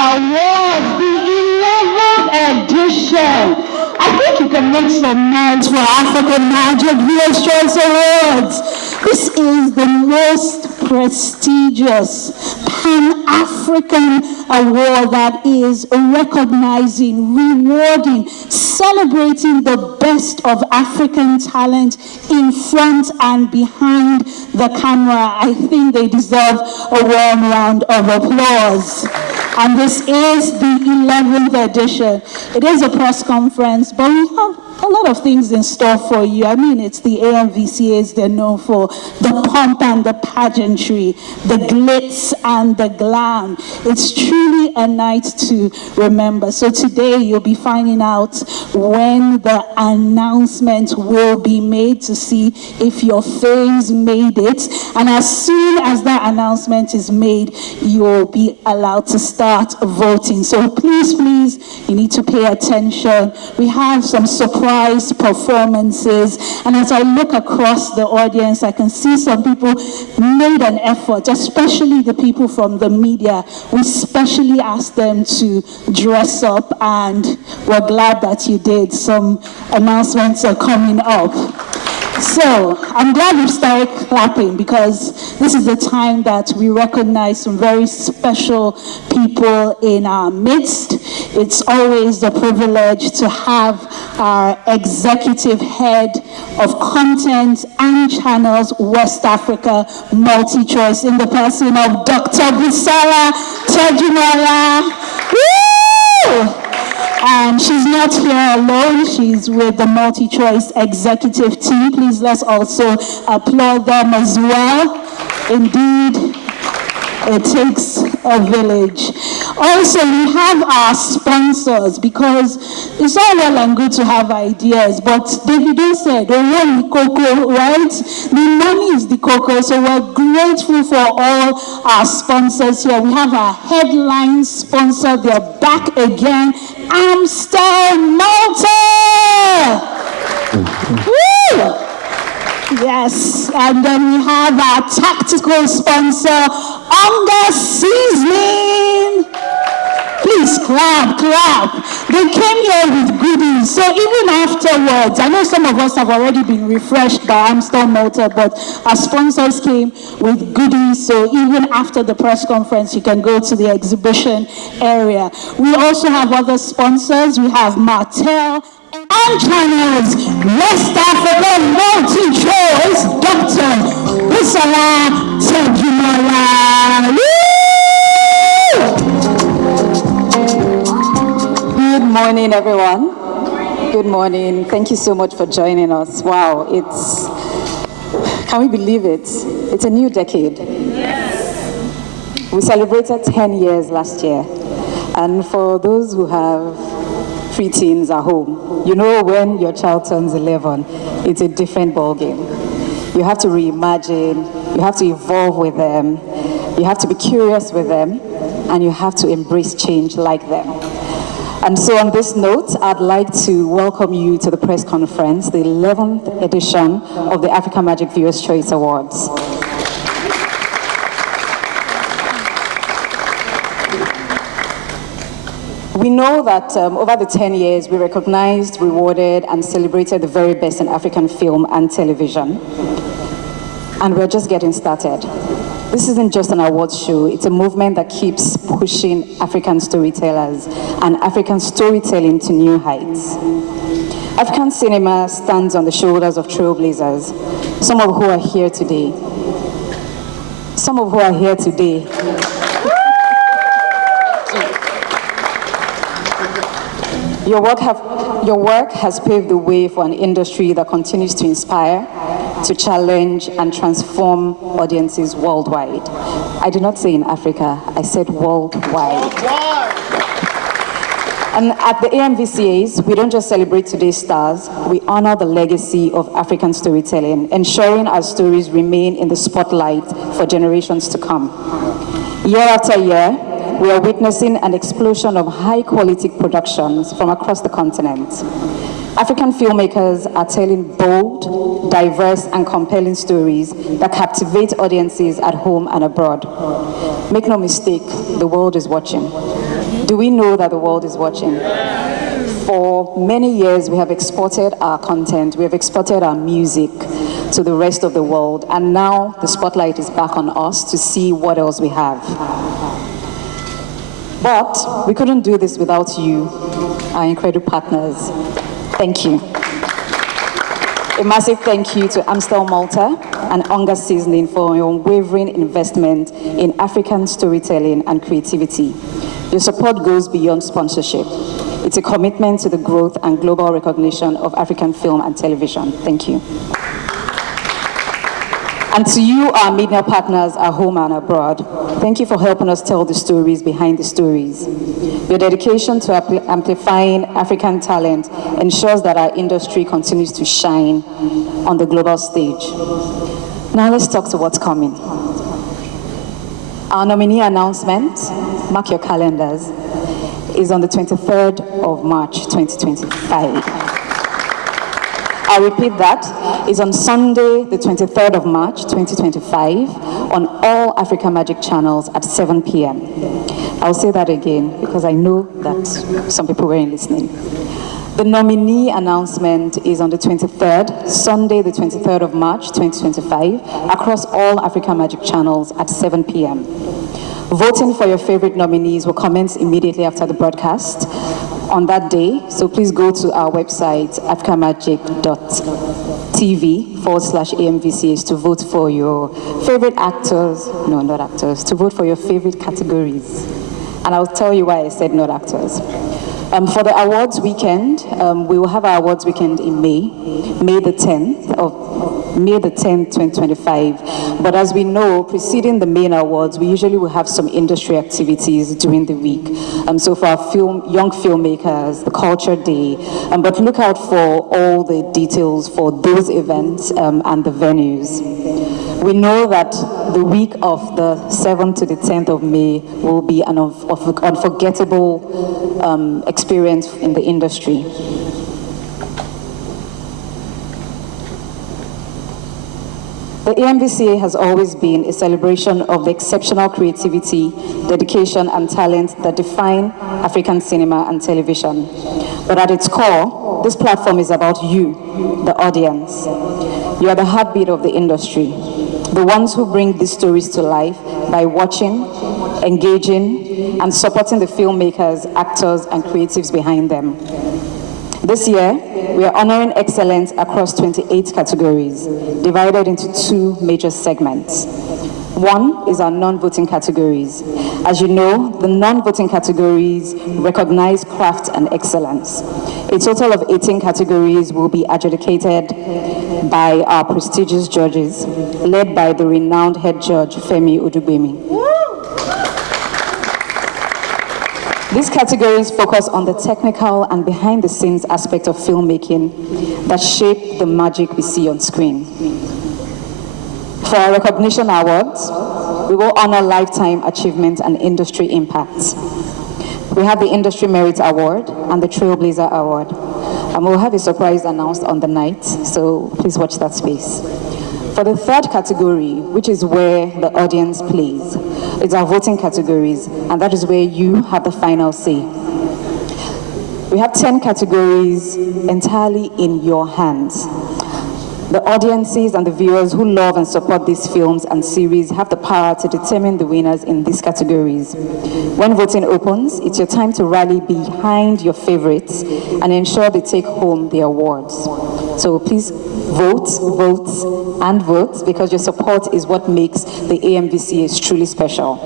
Awards, the 11th edition. I think you can make some noise for African Magic Viewers' Choice Awards. This is the most prestigious Pan-African award that is recognizing, rewarding, celebrating the best of African talent in front and behind the camera. I think they deserve a warm round of applause. And this is the 11th edition. It is a press conference, but we have a lot of things in store for you. I mean, it's the AMVCAs they're known for, the pomp and the pageantry, the glitz and the glam. It's truly a night to remember. So today you'll be finding out when the announcement will be made to see if your faves made it. And as soon as that announcement is made, you'll be allowed to start voting. So please, you need to pay attention. We have some surprise performances, and as I look across the audience, I can see some people made an effort, especially the people from the media. We specially asked them to dress up, and we're glad that you did. Some announcements are coming up. So I'm glad we started clapping, because this is the time that we recognize some very special people in our midst. It's always a privilege to have our executive head of content and channels, West Africa Multi-Choice, in the person of Dr. Busara Tejumola. Woo! And she's not here alone, she's with the Multi-Choice executive team. Please let's also applaud them as well. Indeed, it takes a village. Also, we have our sponsors, because it's all well and good to have ideas, but Davido said, oh, cocoa, right? The money is the cocoa, so we're grateful for all our sponsors here. We have our headline sponsor, they're back again, Amstel Malta! Woo! Yes, and then we have our tactical sponsor, Onga Seasoning. Please clap. They came here with goodies, so even afterwards, I know some of us have already been refreshed by Amstel Malta, but our sponsors came with goodies, so even after the press conference, you can go to the exhibition area. We also have other sponsors. We have Martel and channels, West Africa Multi-Choice, Dr. Busara Tejumola. Good morning, everyone. Good morning. Thank you so much for joining us. Wow, can we believe it? It's a new decade. Yes. We celebrated 10 years last year. And for those who have preteens at home, you know when your child turns 11, it's a different ballgame. You have to reimagine, you have to evolve with them, you have to be curious with them, and you have to embrace change like them. And so on this note, I'd like to welcome you to the press conference, the 11th edition of the Africa Magic Viewers' Choice Awards. We know that over the 10 years, we recognized, rewarded, and celebrated the very best in African film and television. And we're just getting started. This isn't just an awards show, it's a movement that keeps pushing African storytellers and African storytelling to new heights. African cinema stands on the shoulders of trailblazers, some of who are here today. Your work has paved the way for an industry that continues to inspire, to challenge, and transform audiences worldwide. I did not say in Africa, I said worldwide. And at the AMVCAs, we don't just celebrate today's stars, we honor the legacy of African storytelling, ensuring our stories remain in the spotlight for generations to come. Year after year, we are witnessing an explosion of high-quality productions from across the continent. African filmmakers are telling bold, diverse, and compelling stories that captivate audiences at home and abroad. Make no mistake, the world is watching. Do we know that the world is watching? For many years, we have exported our content, we have exported our music to the rest of the world, and now the spotlight is back on us to see what else we have. But we couldn't do this without you, our incredible partners. Thank you. A massive thank you to Amstel Malta and Onga Seasoning for your unwavering investment in African storytelling and creativity. Your support goes beyond sponsorship. It's a commitment to the growth and global recognition of African film and television. Thank you. And to you, our media partners at home and abroad, thank you for helping us tell the stories behind the stories. Your dedication to amplifying African talent ensures that our industry continues to shine on the global stage. Now let's talk to what's coming. Our nominee announcement, mark your calendars, is on the 23rd of March, 2025. I'll repeat that. It's on Sunday, the 23rd of March, 2025, on all Africa Magic channels at 7 p.m. I'll say that again because I know that some people weren't listening. The nominee announcement is on the 23rd, Sunday, the 23rd of March, 2025, across all Africa Magic channels at 7 p.m. Voting for your favorite nominees will commence immediately after the broadcast on that day, so please go to our website, africamagic.tv/AMVCAs to vote for your favorite actors, no, not actors, to vote for your favorite categories. And I'll tell you why I said not actors. For the awards weekend, we will have our awards weekend in May the 10th, 2025. But as we know, preceding the main awards, we usually will have some industry activities during the week. So for our young filmmakers, the Culture Day, but look out for all the details for those events and the venues. We know that the week of the 7th to the 10th of May will be an unforgettable experience in the industry. The AMVCA has always been a celebration of the exceptional creativity, dedication, and talent that define African cinema and television. But at its core, this platform is about you, the audience. You are the heartbeat of the industry, the ones who bring these stories to life by watching, engaging, and supporting the filmmakers, actors, and creatives behind them. This year, we are honoring excellence across 28 categories, divided into two major segments. One is our non-voting categories. As you know, the non-voting categories recognize craft and excellence. A total of 18 categories will be adjudicated by our prestigious judges, led by the renowned head judge, Femi Odugbemi. These categories focus on the technical and behind-the-scenes aspect of filmmaking that shape the magic we see on screen. For our recognition awards, we will honor lifetime achievement and industry impacts. We have the Industry Merit Award and the Trailblazer Award. And we'll have a surprise announced on the night, so please watch that space. For the third category, which is where the audience plays, it's our voting categories, and that is where you have the final say. We have 10 categories entirely in your hands. The audiences and the viewers who love and support these films and series have the power to determine the winners in these categories. When voting opens, it's your time to rally behind your favorites and ensure they take home the awards. So please vote, and vote, because your support is what makes the AMVCA truly special.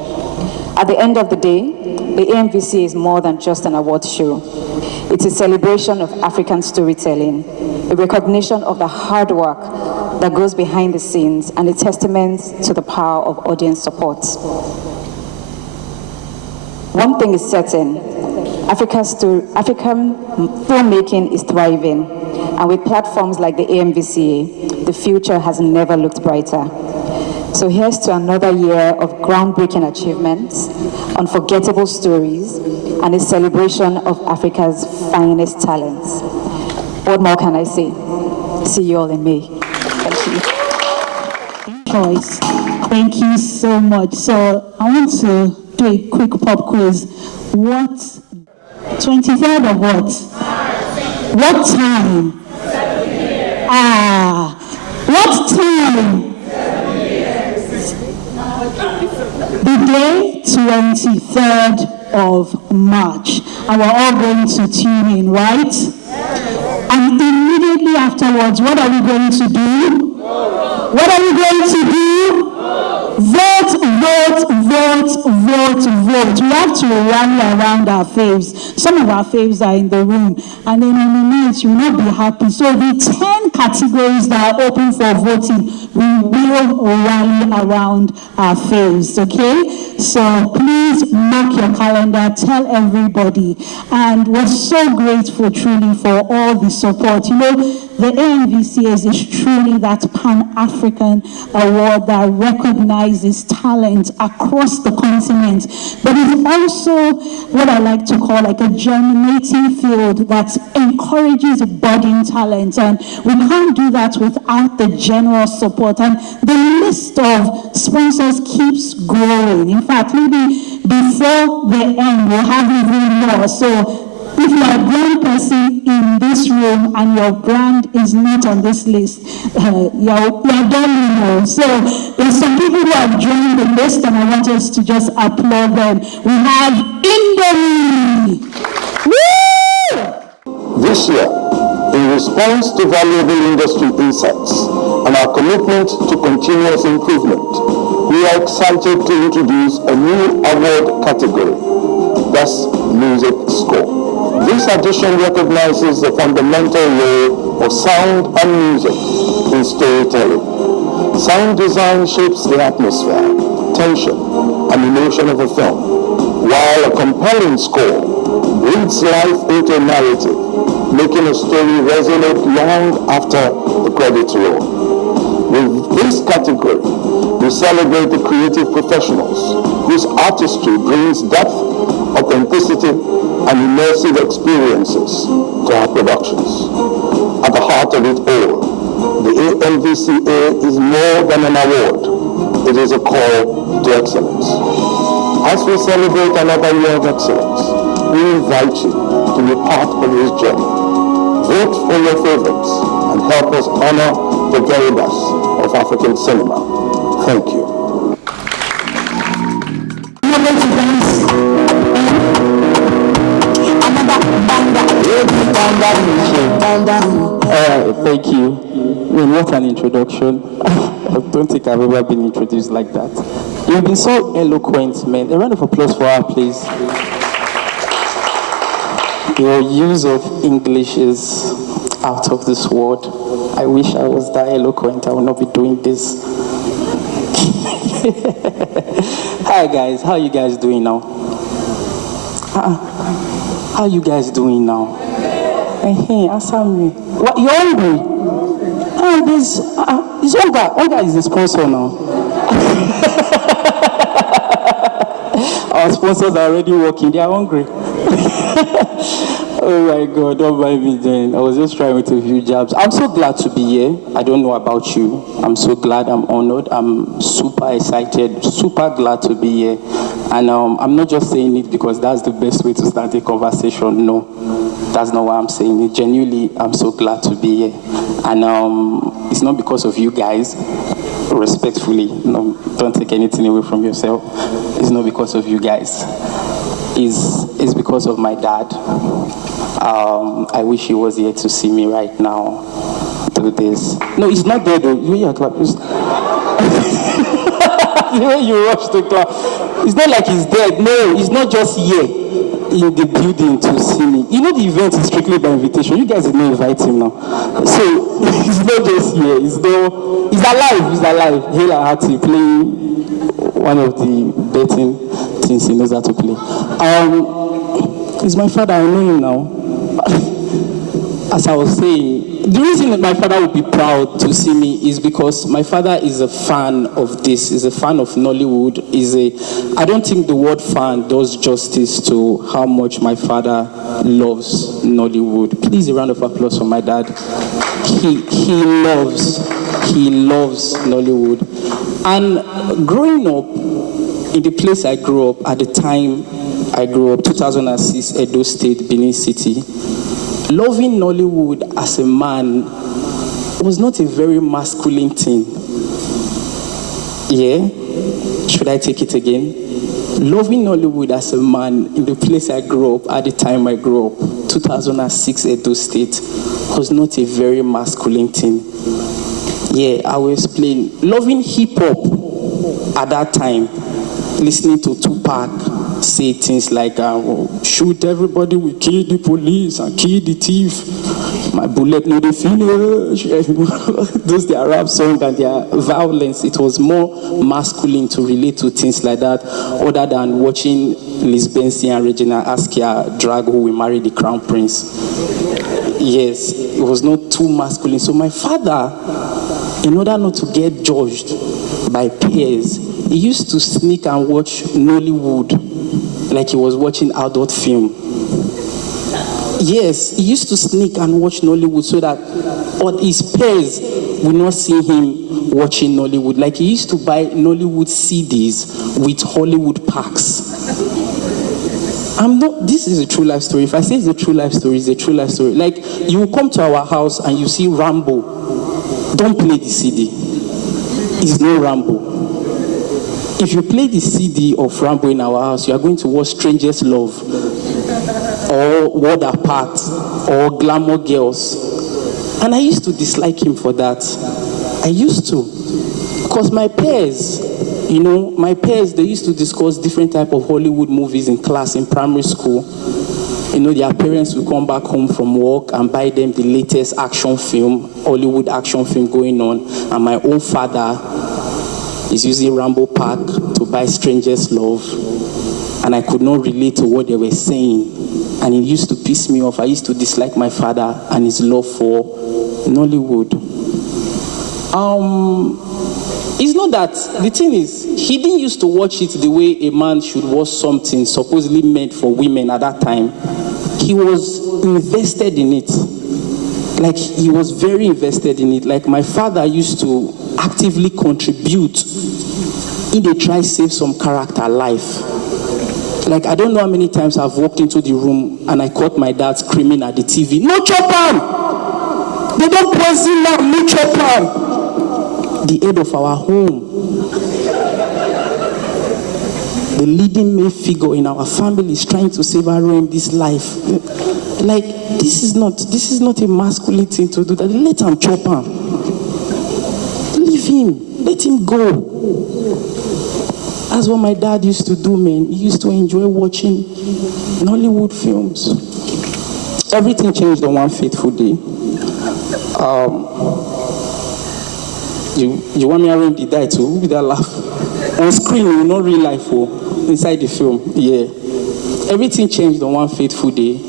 At the end of the day, the AMVCA is more than just an award show. It's a celebration of African storytelling, a recognition of the hard work that goes behind the scenes, and a testament to the power of audience support. One thing is certain, African filmmaking is thriving, and with platforms like the AMVCA, the future has never looked brighter. So here's to another year of groundbreaking achievements, unforgettable stories, and a celebration of Africa's finest talents. What more can I say? See you all in May. Thank you. Thank you so much. So I want to do a quick pop quiz. What? 23rd of what? What time? What time? The day 23rd of March. And we're all going to tune in, right? And immediately afterwards, what are we going to do? What are we going to do? Vote, vote, vote, vote, vote. We have to rally around our faves. Some of our faves are in the room, and then in a minute you will not be happy. So the 10 categories that are open for voting, we will rally around our faves, okay? So please mark your calendar, tell everybody. And we're so grateful truly for all the support. You know, the AMVCAs is truly that Pan-African award that recognizes talent across the continent, but it's also what I like to call like a germinating field that encourages budding talent, and we can't do that without the general support. And the list of sponsors keeps growing. In fact, maybe before the end we'll have even more. So if you are a brand person in this room and your brand is not on this list, you're done. So there's some people who have joined the list, and I want us to just applaud them. We have Indomie. Woo! This year, in response to valuable industry insights and our commitment to continuous improvement, we are excited to introduce a new award category, Best Music Score. This addition recognizes the fundamental role of sound and music in storytelling. Sound design shapes the atmosphere, tension, and emotion of a film, while a compelling score breathes life into a narrative, making a story resonate long after the credits roll. With this category, we celebrate the creative professionals whose artistry brings depth, authenticity, and immersive experiences to our productions. At the heart of it all, the AMVCA is more than an award. It is a call to excellence. As we celebrate another year of excellence, we invite you to be part of this journey. Vote for your favorites and help us honor the very best of African cinema. Thank you. Thank you. What an introduction. I don't think I've ever been introduced like that. You've been so eloquent, man. A round of applause for her, please. Your use of English is out of this world. I wish I was that eloquent. I would not be doing this. Hi guys, how you guys doing now? How you guys doing now? Hey, answer me. What, you're hungry? This Olga. Olga is the sponsor now. Our sponsors are already working. They are hungry. Oh my God, don't mind me then. I was just trying with a few jabs. I'm so glad to be here. I don't know about you. I'm so glad, I'm honored. I'm super excited, super glad to be here. And I'm not just saying it because that's the best way to start a conversation. No, that's not why I'm saying it. Genuinely, I'm so glad to be here. And it's not because of you guys. Respectfully, no, don't take anything away from yourself. It's not because of you guys. It's because of my dad. I wish he was here to see me right now do this. No, he's not there though. You clap. The way you rush to clap. It's not like he's dead. No, he's not just here in the building to see me. You know the event is strictly by invitation. You guys did not invite him now. So he's not just here. He's alive. He's alive. Hale and Hearty playing one of the betting things he knows how to play. He's my father. I know him now. As I was saying, the reason that my father would be proud to see me is because my father is a fan of this, is a fan of Nollywood. I don't think the word fan does justice to how much my father loves Nollywood. Please, a round of applause for my dad. He loves Nollywood. And growing up in the place I grew up at the time, I grew up 2006, Edo State, Benin City. Loving Nollywood as a man was not a very masculine thing. Yeah? Should I take it again? Loving Nollywood as a man in the place I grew up, at the time I grew up, 2006 Edo State, was not a very masculine thing. Yeah, I will explain. Loving hip-hop at that time, listening to Tupac say things like, shoot everybody, we kill the police and kill the thief. My bullet no dey finish. Those their rap songs and their violence. It was more masculine to relate to things like that, other than watching Liz Benson and Regina Askia drag Who Will Marry the Crown Prince. Yes, it was not too masculine. So my father, in order not to get judged by peers, he used to sneak and watch Nollywood like he was watching adult film. Yes, he used to sneak and watch Nollywood so that all his peers would not see him watching Nollywood. Like he used to buy Nollywood CDs with Hollywood packs. This is a true life story. If I say it's a true life story, it's a true life story. Like you will come to our house and you see Rambo. Don't play the CD. It's no Rambo. If you play the CD of Rambo in our house, you are going to watch Strangest Love, or World Apart, or Glamour Girls. And I used to dislike him for that. I used to. Because my peers, they used to discuss different type of Hollywood movies in class in primary school. Their parents would come back home from work and buy them the latest action film, Hollywood action film going on. And my own father is using Rambo Pack to buy Strangest Love. And I could not relate to what they were saying. And it used to piss me off. I used to dislike my father and his love for Nollywood. It's not that, the thing is, he didn't used to watch it the way a man should watch something supposedly meant for women at that time. He was invested in it. Like, he was very invested in it. Like, my father used to actively contribute in the try save some character life. Like, I don't know how many times I've walked into the room and I caught my dad screaming at the TV, "No chop am! They don't poison now, no chop am!" The head of our home, the leading male figure in our family, is trying to save our in this life. Like, this is not a masculine thing to do. That let him chop am. Leave him. Let him go. That's what my dad used to do, man. He used to enjoy watching Nollywood films. Everything changed on one fateful day. You want me to run the die too? Who did that laugh? On screen, not real life, inside the film. Yeah. Everything changed on one fateful day.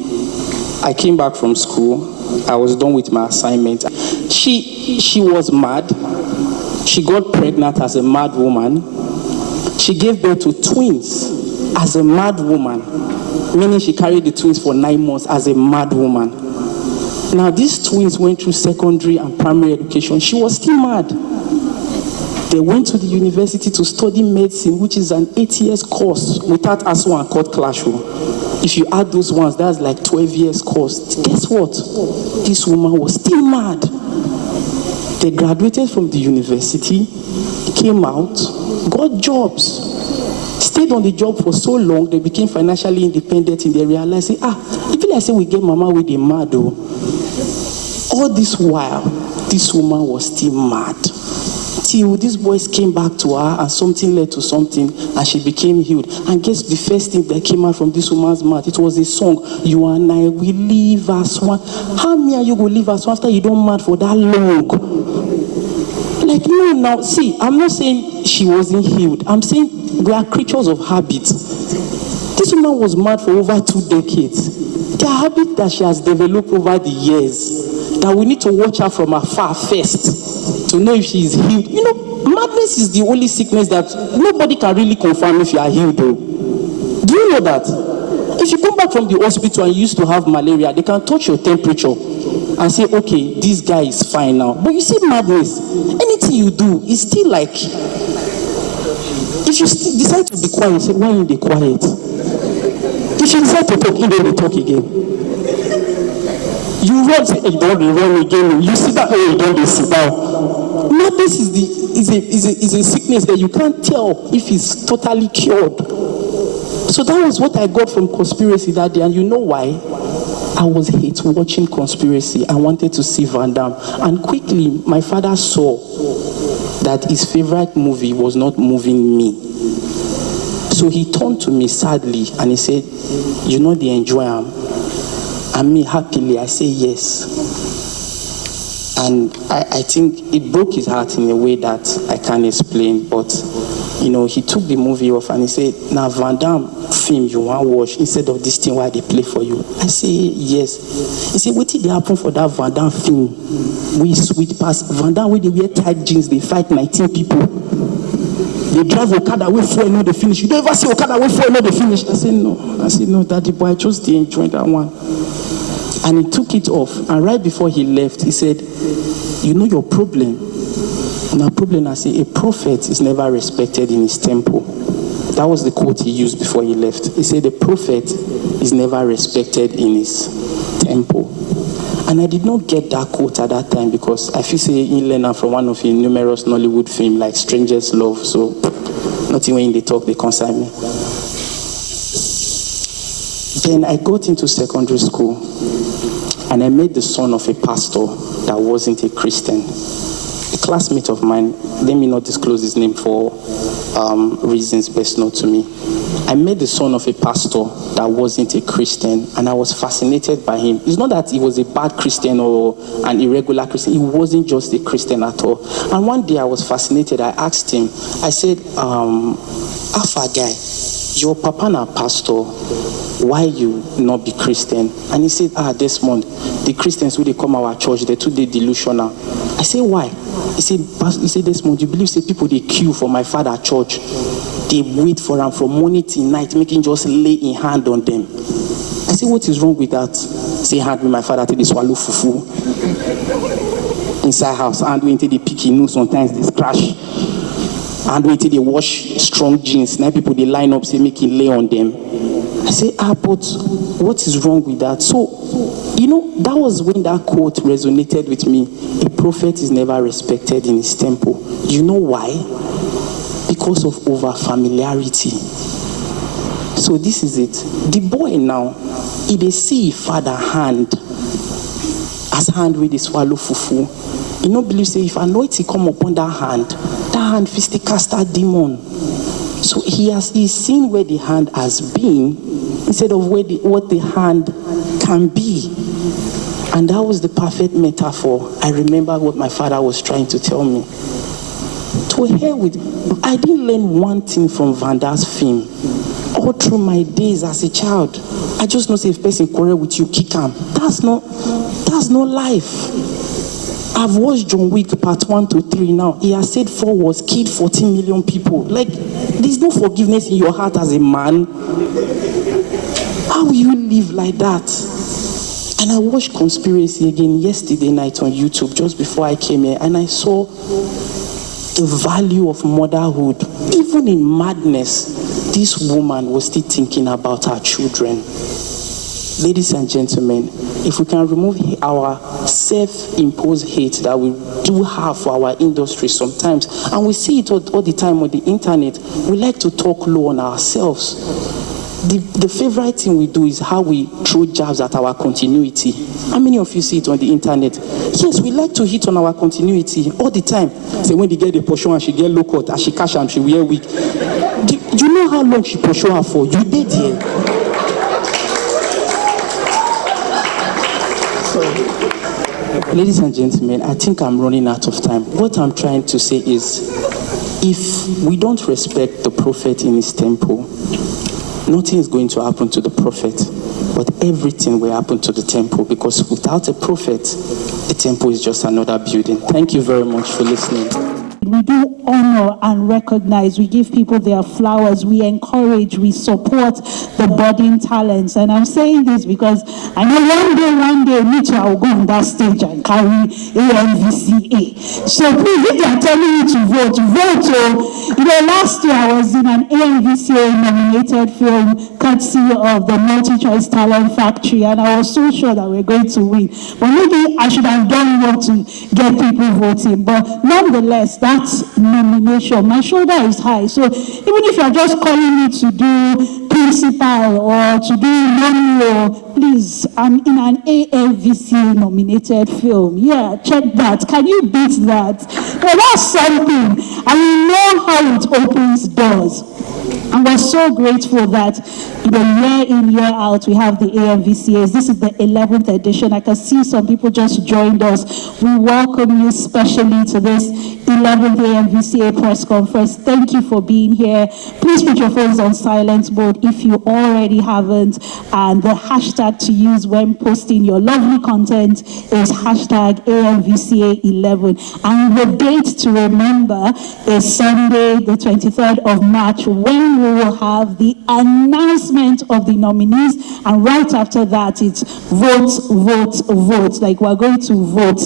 I came back from school. I was done with my assignment. She was mad. She got pregnant as a mad woman. She gave birth to twins as a mad woman, meaning she carried the twins for 9 months as a mad woman. Now, these twins went through secondary and primary education. She was still mad. They went to the university to study medicine, which is an 8 years course without ASO and court classroom. If you add those ones, that's like 12 years course. Guess what? This woman was still mad. They graduated from the university, came out, got jobs, stayed on the job for so long, they became financially independent, and they realized, if I say we get mama with the mad, though. All this while, this woman was still mad. Till these boys came back to her and something led to something and she became healed. And guess the first thing that came out from this woman's mouth? It was a song, "You and I will live as one." How me and you go live as one after you don't mad for that long? Like, no, now, see, I'm not saying she wasn't healed. I'm saying we are creatures of habit. This woman was mad for over 2 decades. There are habits that she has developed over the years that we need to watch her from afar first to know if she is healed. Madness is the only sickness that nobody can really confirm if you are healed, though. Do you know that? If you come back from the hospital and you used to have malaria, they can touch your temperature and say, okay, this guy is fine now. But you see madness, anything you do is still like, if you decide to be quiet, say, why are you quiet? If she decide to talk, he don't talk again. You run, say, you don't run again. You sit down, you don't sit down. Madness is a sickness that you can't tell if it's totally cured. So that was what I got from conspiracy that day. And you know why? I was hate watching conspiracy. I wanted to see Van Damme. And quickly, my father saw that his favorite movie was not moving me. So he turned to me sadly and he said, you know they enjoy him. And me happily, I say yes. And I think it broke his heart in a way that I can't explain. But, you know, he took the movie off and he said, now Van Damme film you want to watch instead of this thing why they play for you. I say, yes. He said, what did they happen for that Van Damme film? We switch past Van Damme where they wear tight jeans, they fight 19 people. They drive Okada way for no they finish. You don't ever see Okada way for no they finish. I said, no, daddy boy, I just didn't enjoy that one. And he took it off. And right before he left, he said, you know your problem? My problem, I say, a prophet is never respected in his temple. That was the quote he used before he left. He said, a prophet is never respected in his temple. And I did not get that quote at that time because I feel say he learned from one of his numerous Nollywood films like Strangers Love. So nothing when they talk, they concern me. Then I got into secondary school and I met the son of a pastor that wasn't a Christian. A classmate of mine, let me not disclose his name for reasons best known to me. I met the son of a pastor that wasn't a Christian and I was fascinated by him. It's not that he was a bad Christian or an irregular Christian. He wasn't just a Christian at all. And one day I was fascinated. I asked him, I said, Alpha guy, your papa na pastor, why you not be Christian? And he said, Desmond, the Christians when they come our church, they're too delusional. I said, why? He said, Desmond, you believe say people they queue for my father church? They wait for him from morning till night, making just lay in hand on them. I said, what is wrong with that? Say hand with my father till they swallow fufu inside house, and when they pick nose, sometimes they scratch. And when they wash strong jeans, now people they line up, say make him lay on them. I say, but what is wrong with that? So, you know, that was when that quote resonated with me. A prophet is never respected in his temple. You know why? Because of over familiarity. So this is it. The boy now, he they see father hand as hand with the swallow fufu. You know, believe say if anointing come upon that hand fisty cast that demon. So he's seen where the hand has been instead of what the hand can be. And that was the perfect metaphor. I remember what my father was trying to tell me. To hell with, I didn't learn one thing from Van Damme's film. All through my days as a child, I just know say if person quarrel with you, kick him. That's not life. I've watched John Wick part 1 to 3 now. He has said 4 was killed 14 million people. Like, there's no forgiveness in your heart as a man. How will you live like that? And I watched Conspiracy again yesterday night on YouTube just before I came here, and I saw the value of motherhood. Even in madness, this woman was still thinking about her children. Ladies and gentlemen, if we can remove our self-imposed hate that we do have for our industry sometimes, and we see it all the time on the internet, we like to talk low on ourselves. The favorite thing we do is how we throw jabs at our continuity. How many of you see it on the internet? Yes, we like to hit on our continuity all the time. Say when they get the portion and she get low cut, and she cash and she wear wig. Do you know how long she pursue her for? You did here. Ladies and gentlemen, I think I'm running out of time. What I'm trying to say is, if we don't respect the prophet in his temple, nothing is going to happen to the prophet, but everything will happen to the temple, because without a prophet, the temple is just another building. Thank you very much for listening. we do honor and recognize. We give people their flowers. We encourage, we support the budding talents. And I'm saying this because I know one day, me too, I will go on that stage and carry AMVCA. So please, if they're telling you to vote. Last year I was in an AMVCA nominated film courtesy of the Multi-Choice Talent Factory, and I was so sure that we're going to win. But maybe I should have done more to get people voting. But nonetheless, that nomination, my shoulder is high. So even if you're just calling me to do principal or to do nominal, please, I'm in an AMVCA nominated film. Yeah, check that. Can you beat that? Well, that's something. And we know how it opens doors. And we're so grateful that year in, year out, we have the AMVCAs. This is the 11th edition. I can see some people just joined us. We welcome you specially to this 11th AMVCA press conference. Thank you for being here. Please put your phones on silent mode if you already haven't. And the hashtag to use when posting your lovely content is hashtag AMVCA11. And the date to remember is Sunday, the 23rd of March, when we will have the announcement of the nominees, and right after that it's vote. Like, we're going to vote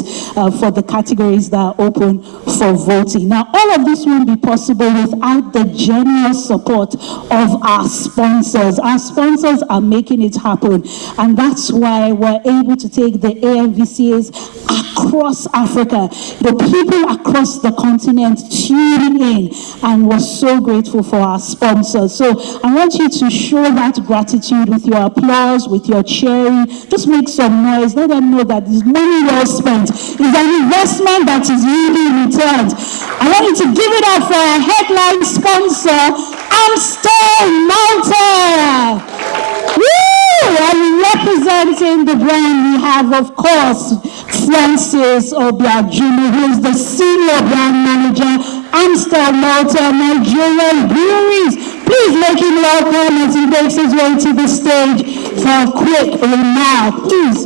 for the categories that are open for voting. Now, all of this won't be possible without the generous support of our sponsors. Our sponsors are making it happen, and that's why we're able to take the AMVCAs across Africa. The people across the continent tuning in, and we're so grateful for our sponsors. So I want you to show that gratitude with your applause, with your cheering. Just make some noise. Let them know that this money well spent is an investment that is really returned. I want you to give it up for our headline sponsor, Amstel Malta. Woo! And representing the brand, we have, of course, Francis Obiajulu, who is the senior brand manager, Amstel Malta, Nigerian Breweries. Please make him welcome as he makes his way to the stage for a quick remark. Please,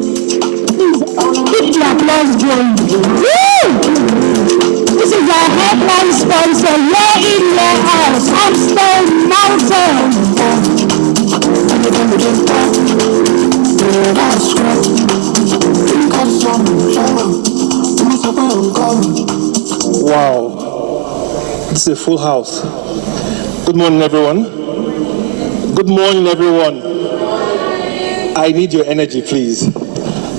keep the applause going. Woo! This is our headline sponsor, year in, year out, Amstel Malta. Wow, this is a full house. Good morning, everyone. Good morning, everyone. I need your energy, please.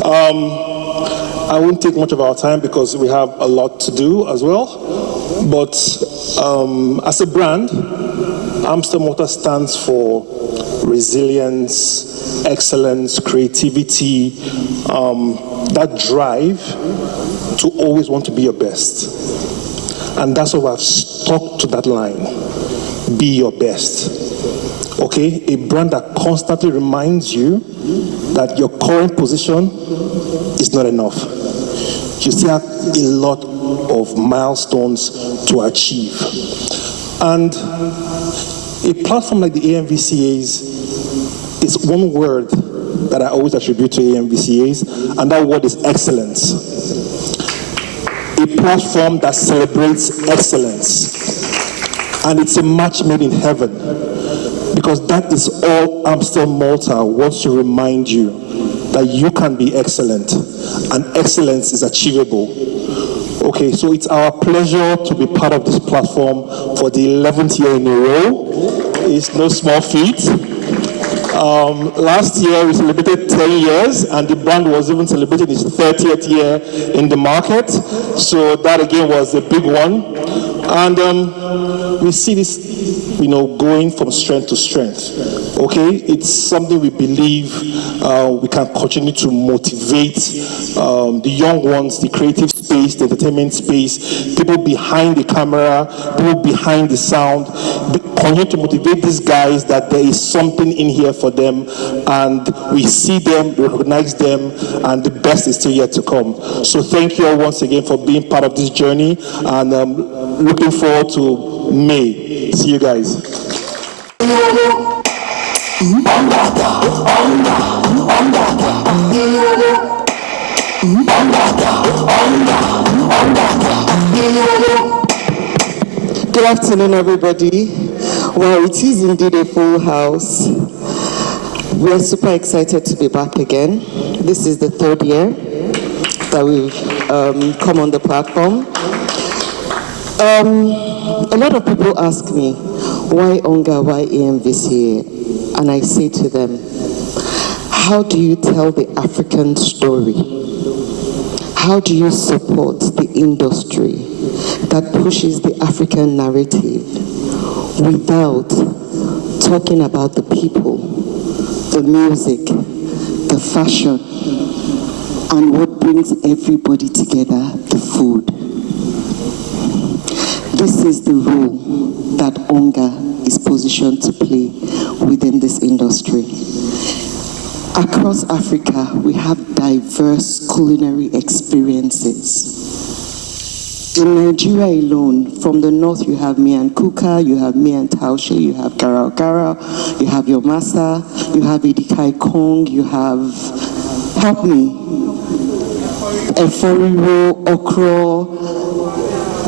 I won't take much of our time because we have a lot to do as well. But as a brand, Amstel Malta stands for resilience, excellence, creativity, that drive to always want to be your best. And that's why I've stuck to that line. Be your best. Okay? A brand that constantly reminds you that your current position is not enough. You still have a lot of milestones to achieve. And a platform like the AMVCAs is one word that I always attribute to AMVCAs, and that word is excellence. A platform that celebrates excellence. And it's a match made in heaven, because that is all Amstel Malta wants to remind you, that you can be excellent, and excellence is achievable. Okay, so it's our pleasure to be part of this platform for the 11th year in a row. It's no small feat. Last year we celebrated 10 years, and the brand was even celebrating its 30th year in the market. So that again was a big one. And we see this, going from strength to strength. Okay, it's something we believe we can continue to motivate the young ones, the creative space, the entertainment space, people behind the camera, people behind the sound, continue to motivate these guys that there is something in here for them, and we see them, recognize them, and the best is still yet to come. So thank you all once again for being part of this journey, and looking forward to May. See you guys. Good afternoon, everybody. Well, it is indeed a full house. We're super excited to be back again. This is the third year that we've come on the platform. A lot of people ask me, why ONGA, why AMVCA? And I say to them, how do you tell the African story? How do you support the industry that pushes the African narrative without talking about the people, the music, the fashion, and what brings everybody together, the food? This is the role that ONGA is positioned to play within this industry. Across Africa, we have diverse culinary experiences. In Nigeria alone, from the north, you have Mian Kuka, you have Mian Taushe, you have Garau Garau, you have your Masa, you have Idikai Kong, you have, help me, Eforiro, Okro.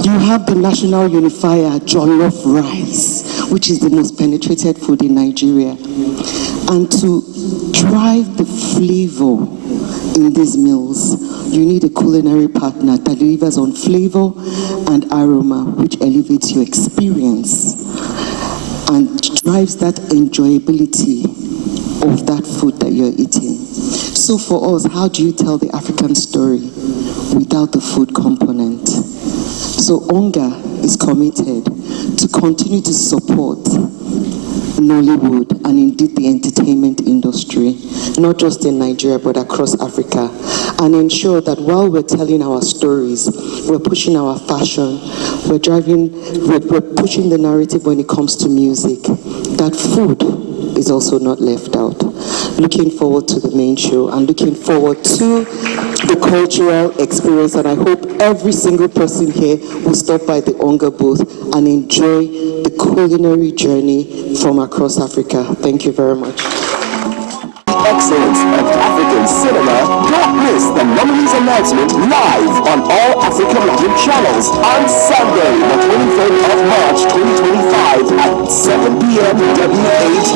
You have the national unifier, jollof rice, which is the most penetrated food in Nigeria. And to drive the flavor in these meals, you need a culinary partner that delivers on flavor and aroma, which elevates your experience and drives that enjoyability of that food that you're eating. So for us, how do you tell the African story without the food component? So ONGA is committed to continue to support Nollywood and indeed the entertainment industry, not just in Nigeria but across Africa, and ensure that while we're telling our stories, we're pushing our fashion, we're pushing the narrative when it comes to music, that food is also not left out. Looking forward to the main show and looking forward to the cultural experience, and I hope every single person here will stop by the ONGA booth and enjoy the culinary journey from across Africa. Thank you very much. Excellence of African cinema. Don't miss the nominees announcement live on all African Magic channels on Sunday, the 23rd of March 2025 at 7 p.m. WAT.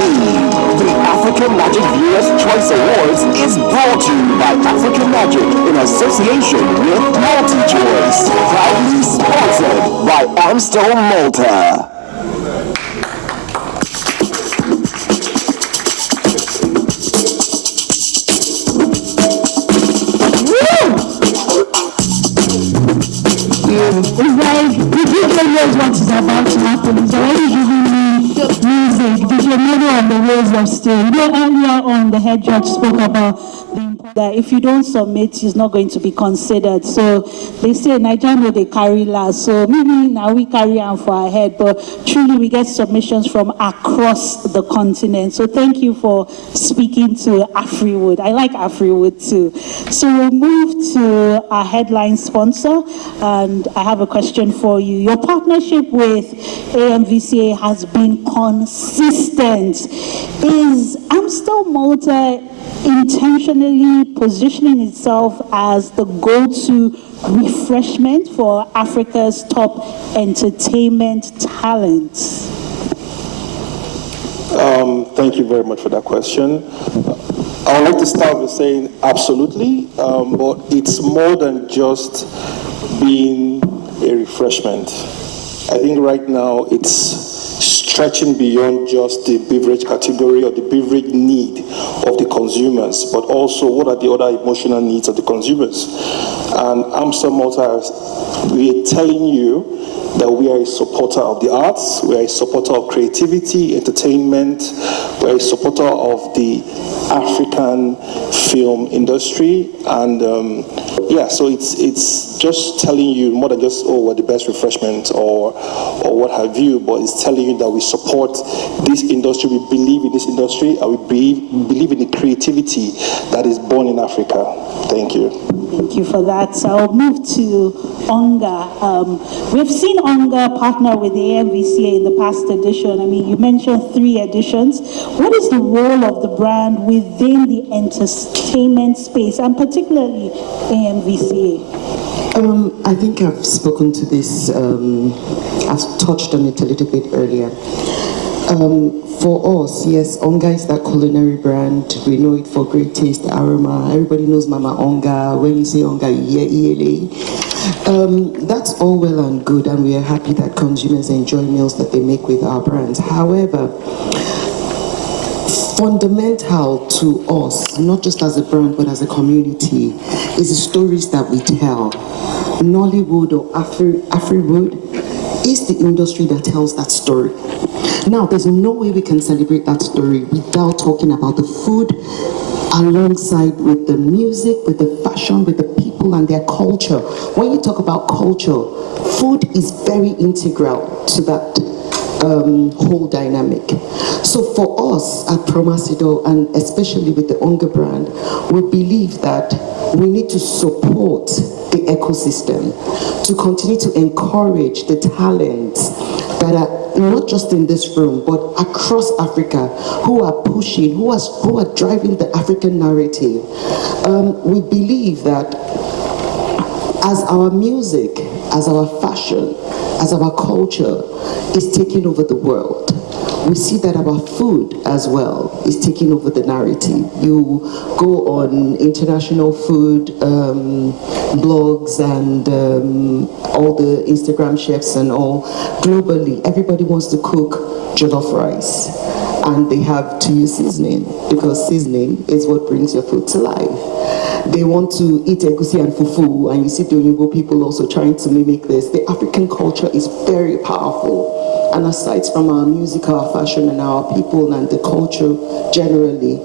The African Magic Viewers' Choice Awards is brought to you by African Magic in association with MultiChoice. Proudly sponsored by Amstel Malta. It's like, the DJ knows what is about to happen. He's already giving me music. DJ Mono on the Wheels of Steel. You know, earlier on, the head judge spoke about that if you don't submit, he's not going to be considered. So they say Nigeria they carry last. So maybe now we carry on for our head, but truly we get submissions from across the continent. So thank you for speaking to Afriwood. I like Afriwood too. So we'll move to our headline sponsor, and I have a question for you. Your partnership with AMVCA has been consistent. Is Amstel Malta intentionally positioning itself as the go-to refreshment for Africa's top entertainment talents? Thank you very much for that question. I would like to start with saying absolutely, but it's more than just being a refreshment. I think right now it's stretching beyond just the beverage category or the beverage need of the consumers, but also what are the other emotional needs of the consumers. And Amstel Malta, we are telling you that we are a supporter of the arts, we are a supporter of creativity, entertainment, we are a supporter of the African film industry, and so it's just telling you more than just, oh, we're the best refreshment or what have you, but it's telling you that we support this industry, we believe in this industry, and we believe in the creativity that is born in Africa. Thank you. Thank you for that. So I'll move to ONGA. We've seen ONGA partner with the AMVCA in the past edition. I mean, you mentioned 3 editions. What is the role of the brand within the entertainment space, and particularly AMVCA? I think I've spoken to this, I've touched on it a little bit earlier. For us, yes, Onga is that culinary brand. We know it for great taste, aroma. Everybody knows Mama Onga. When you say Onga, you hear Iele. That's all well and good, and we are happy that consumers enjoy meals that they make with our brands. However, fundamental to us, not just as a brand, but as a community, is the stories that we tell. Nollywood or Afriwood is the industry that tells that story. Now, there's no way we can celebrate that story without talking about the food alongside with the music, with the fashion, with the people and their culture. When you talk about culture, food is very integral to that whole dynamic. So for us at Promasido, and especially with the Onga brand, we believe that we need to support the ecosystem, to continue to encourage the talents that are not just in this room, but across Africa, who are pushing, who are driving the African narrative. We believe that as our music, as our fashion, as our culture is taking over the world, we see that our food as well is taking over the narrative. You go on international food blogs and all the Instagram chefs and all, globally, everybody wants to cook jollof rice. And they have to use seasoning, because seasoning is what brings your food to life. They want to eat egusi and fufu, and you see the Oyinbo people also trying to mimic this. The African culture is very powerful. And aside from our music, our fashion, and our people and the culture generally,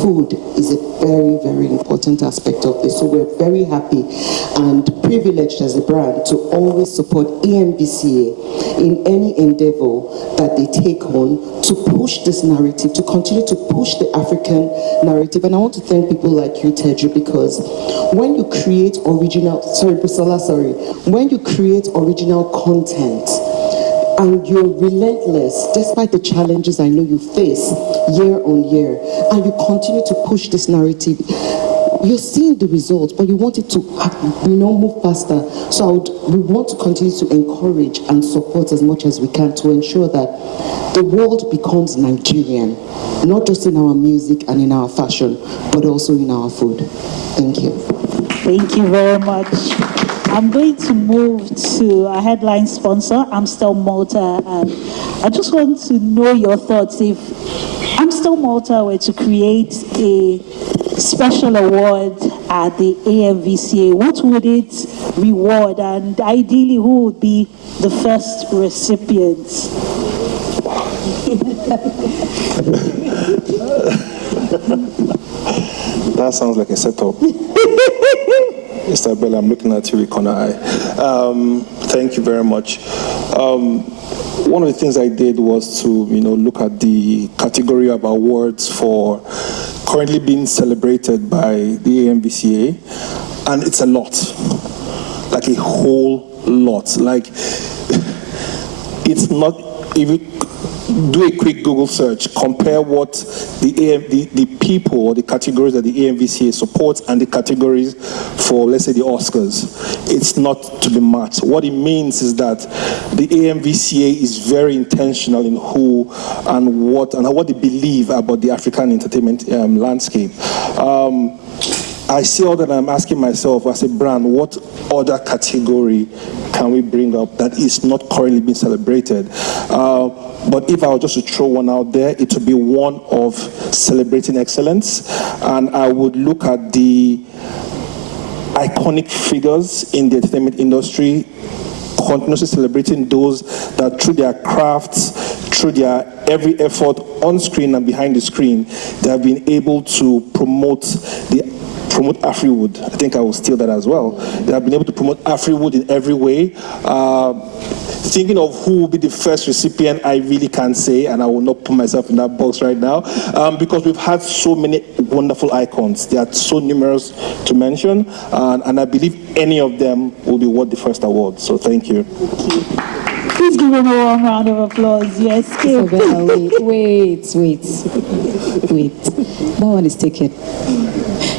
food is a very, very important aspect of this. So we're very happy and privileged as a brand to always support EMBCA in any endeavor that they take on to push this narrative, to continue to push the African narrative. And I want to thank people like you, Teju, because when you create original, when you create original content, and you're relentless, despite the challenges I know you face year on year, and you continue to push this narrative, you're seeing the results, but you want it to move faster. So we want to continue to encourage and support as much as we can to ensure that the world becomes Nigerian, not just in our music and in our fashion, but also in our food. Thank you. Thank you very much. I'm going to move to a headline sponsor, Amstel Malta, and I just want to know your thoughts. If Amstel Malta were to create a special award at the AMVCA, what would it reward, and ideally who would be the first recipients? That sounds like a setup. Mr. Bell, I'm looking at you with corner eye. Thank you very much. One of the things I did was to, look at the category of awards for currently being celebrated by the AMVCA, and it's a lot, like a whole lot. Like, it's not, if you do a quick Google search, compare what the people or the categories that the AMVCA supports and the categories for, let's say, the Oscars. It's not to be matched. What it means is that the AMVCA is very intentional in who and what they believe about the African entertainment landscape. I see all that I'm asking myself as a brand, what other category can we bring up that is not currently being celebrated? But if I were just to throw one out there, it would be one of celebrating excellence. And I would look at the iconic figures in the entertainment industry, continuously celebrating those that through their crafts, through their every effort on screen and behind the screen, they have been able to promote Afriwood. I think I will steal that as well. They have been able to promote Afriwood in every way. Thinking of who will be the first recipient, I really can't say, and I will not put myself in that box right now, because we've had so many wonderful icons. They are so numerous to mention, and I believe any of them will be worth the first award. So thank you. Please give him a warm round of applause. Yes, Isabella, wait. That one is taken.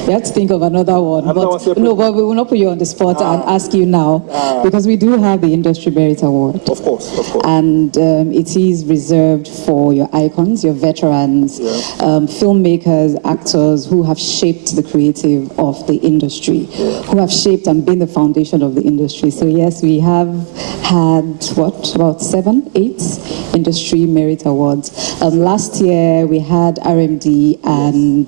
You have to think of another one. No, but we will not put you on the spot and ask you now, because we do have the Industry Merit Award. Of course. And it is reserved for your icons, your veterans, filmmakers, actors who have shaped the creative of the industry, who have shaped and been the foundation of the industry. So yes, we have had, about 7, 8 Industry Merit Awards. Last year we had RMD and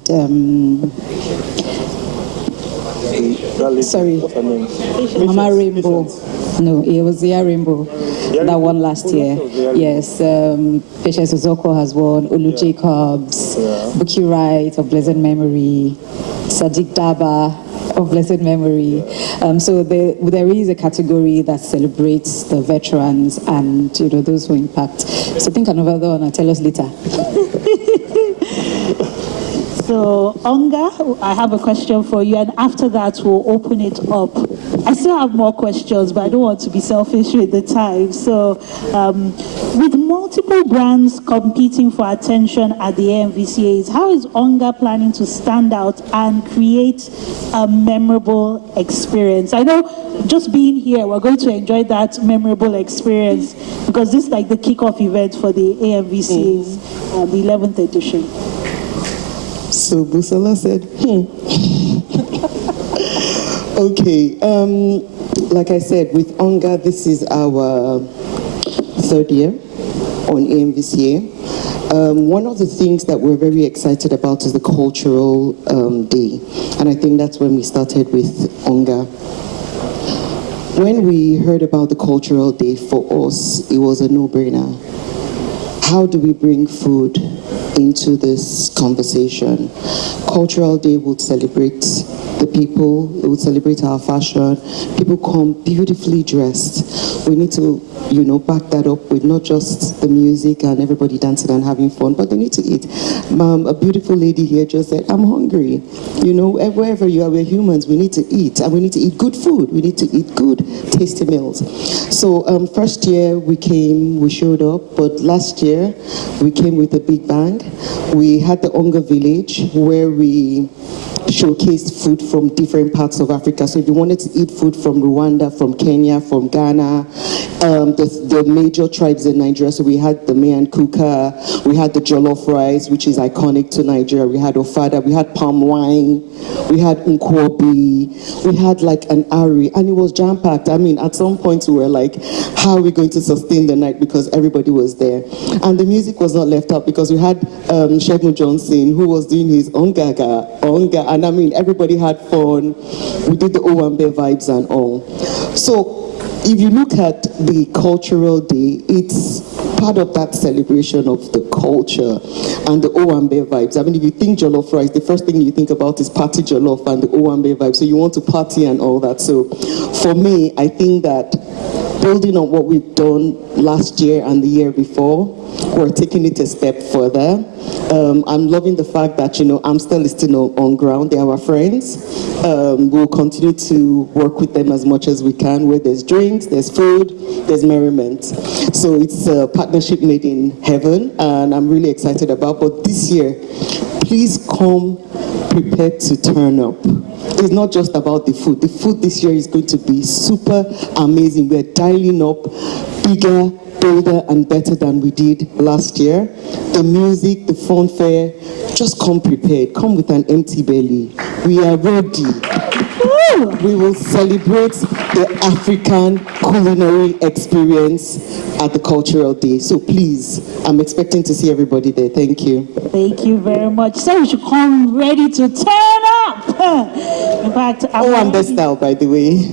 Mama Rainbow. No, it was the Rainbow that won last year. Yes, Patience Ozoko has won, Olu Jacobs, Buki Wright of blessed memory, Sadiq Daba of blessed memory. So there is a category that celebrates the veterans and those who impact. So think another one and tell us later. So, Onga, I have a question for you, and after that, we'll open it up. I still have more questions, but I don't want to be selfish with the time. So, with multiple brands competing for attention at the AMVCAs, how is Onga planning to stand out and create a memorable experience? I know just being here, we're going to enjoy that memorable experience because this is like the kickoff event for the AMVCAs, the 11th edition. So Busala said, Okay, like I said, with Onga, this is our 3rd year on AMVCA. One of the things that we're very excited about is the cultural day. And I think that's when we started with Onga. When we heard about the cultural day, for us, it was a no-brainer. How do we bring food into this conversation? Cultural Day would celebrate the people, it would celebrate our fashion. People come beautifully dressed. We need to, back that up with not just the music and everybody dancing and having fun, but they need to eat. A beautiful lady here just said, I'm hungry. Wherever you are, we're humans, we need to eat, and we need to eat good food. We need to eat good, tasty meals. So first year we came, we showed up, but last year we came with a big bang. We had the Onga village where we showcased food from different parts of Africa. So if you wanted to eat food from Rwanda, from Kenya, from Ghana, the major tribes in Nigeria, so we had the Miyan Kuka, we had the jollof rice, which is iconic to Nigeria, we had ofada, we had palm wine, we had nkwobi, we had like an ari, and it was jam-packed. I mean, at some point we were like, how are we going to sustain the night, because everybody was there. And the music was not left out because we had Shegun Johnson, who was doing his Onga, and I mean, everybody had fun. We did the Owambe vibes and all. So if you look at the cultural day, it's part of that celebration of the culture and the Owambe vibes. I mean, if you think jollof rice, the first thing you think about is party jollof and the Owambe vibes. So you want to party and all that. So for me, I think that building on what we've done last year and the year before, we're taking it a step further. I'm loving the fact that, I'm still listing on ground. They are our friends. We'll continue to work with them as much as we can, where there's drinks, there's food, there's merriment. So it's a partnership made in heaven, and I'm really excited about. But this year, please come prepared to turn up. It's not just about the food. The food this year is going to be super amazing. We're dialing up bigger, bolder, and better than we did last year. The music, the fanfare, just come prepared. Come with an empty belly. We are ready. We will celebrate the African culinary experience at the Cultural Day. So please, I'm expecting to see everybody there. Thank you. Thank you very much. So we should come ready to turn up. In fact, I'm the style, by the way.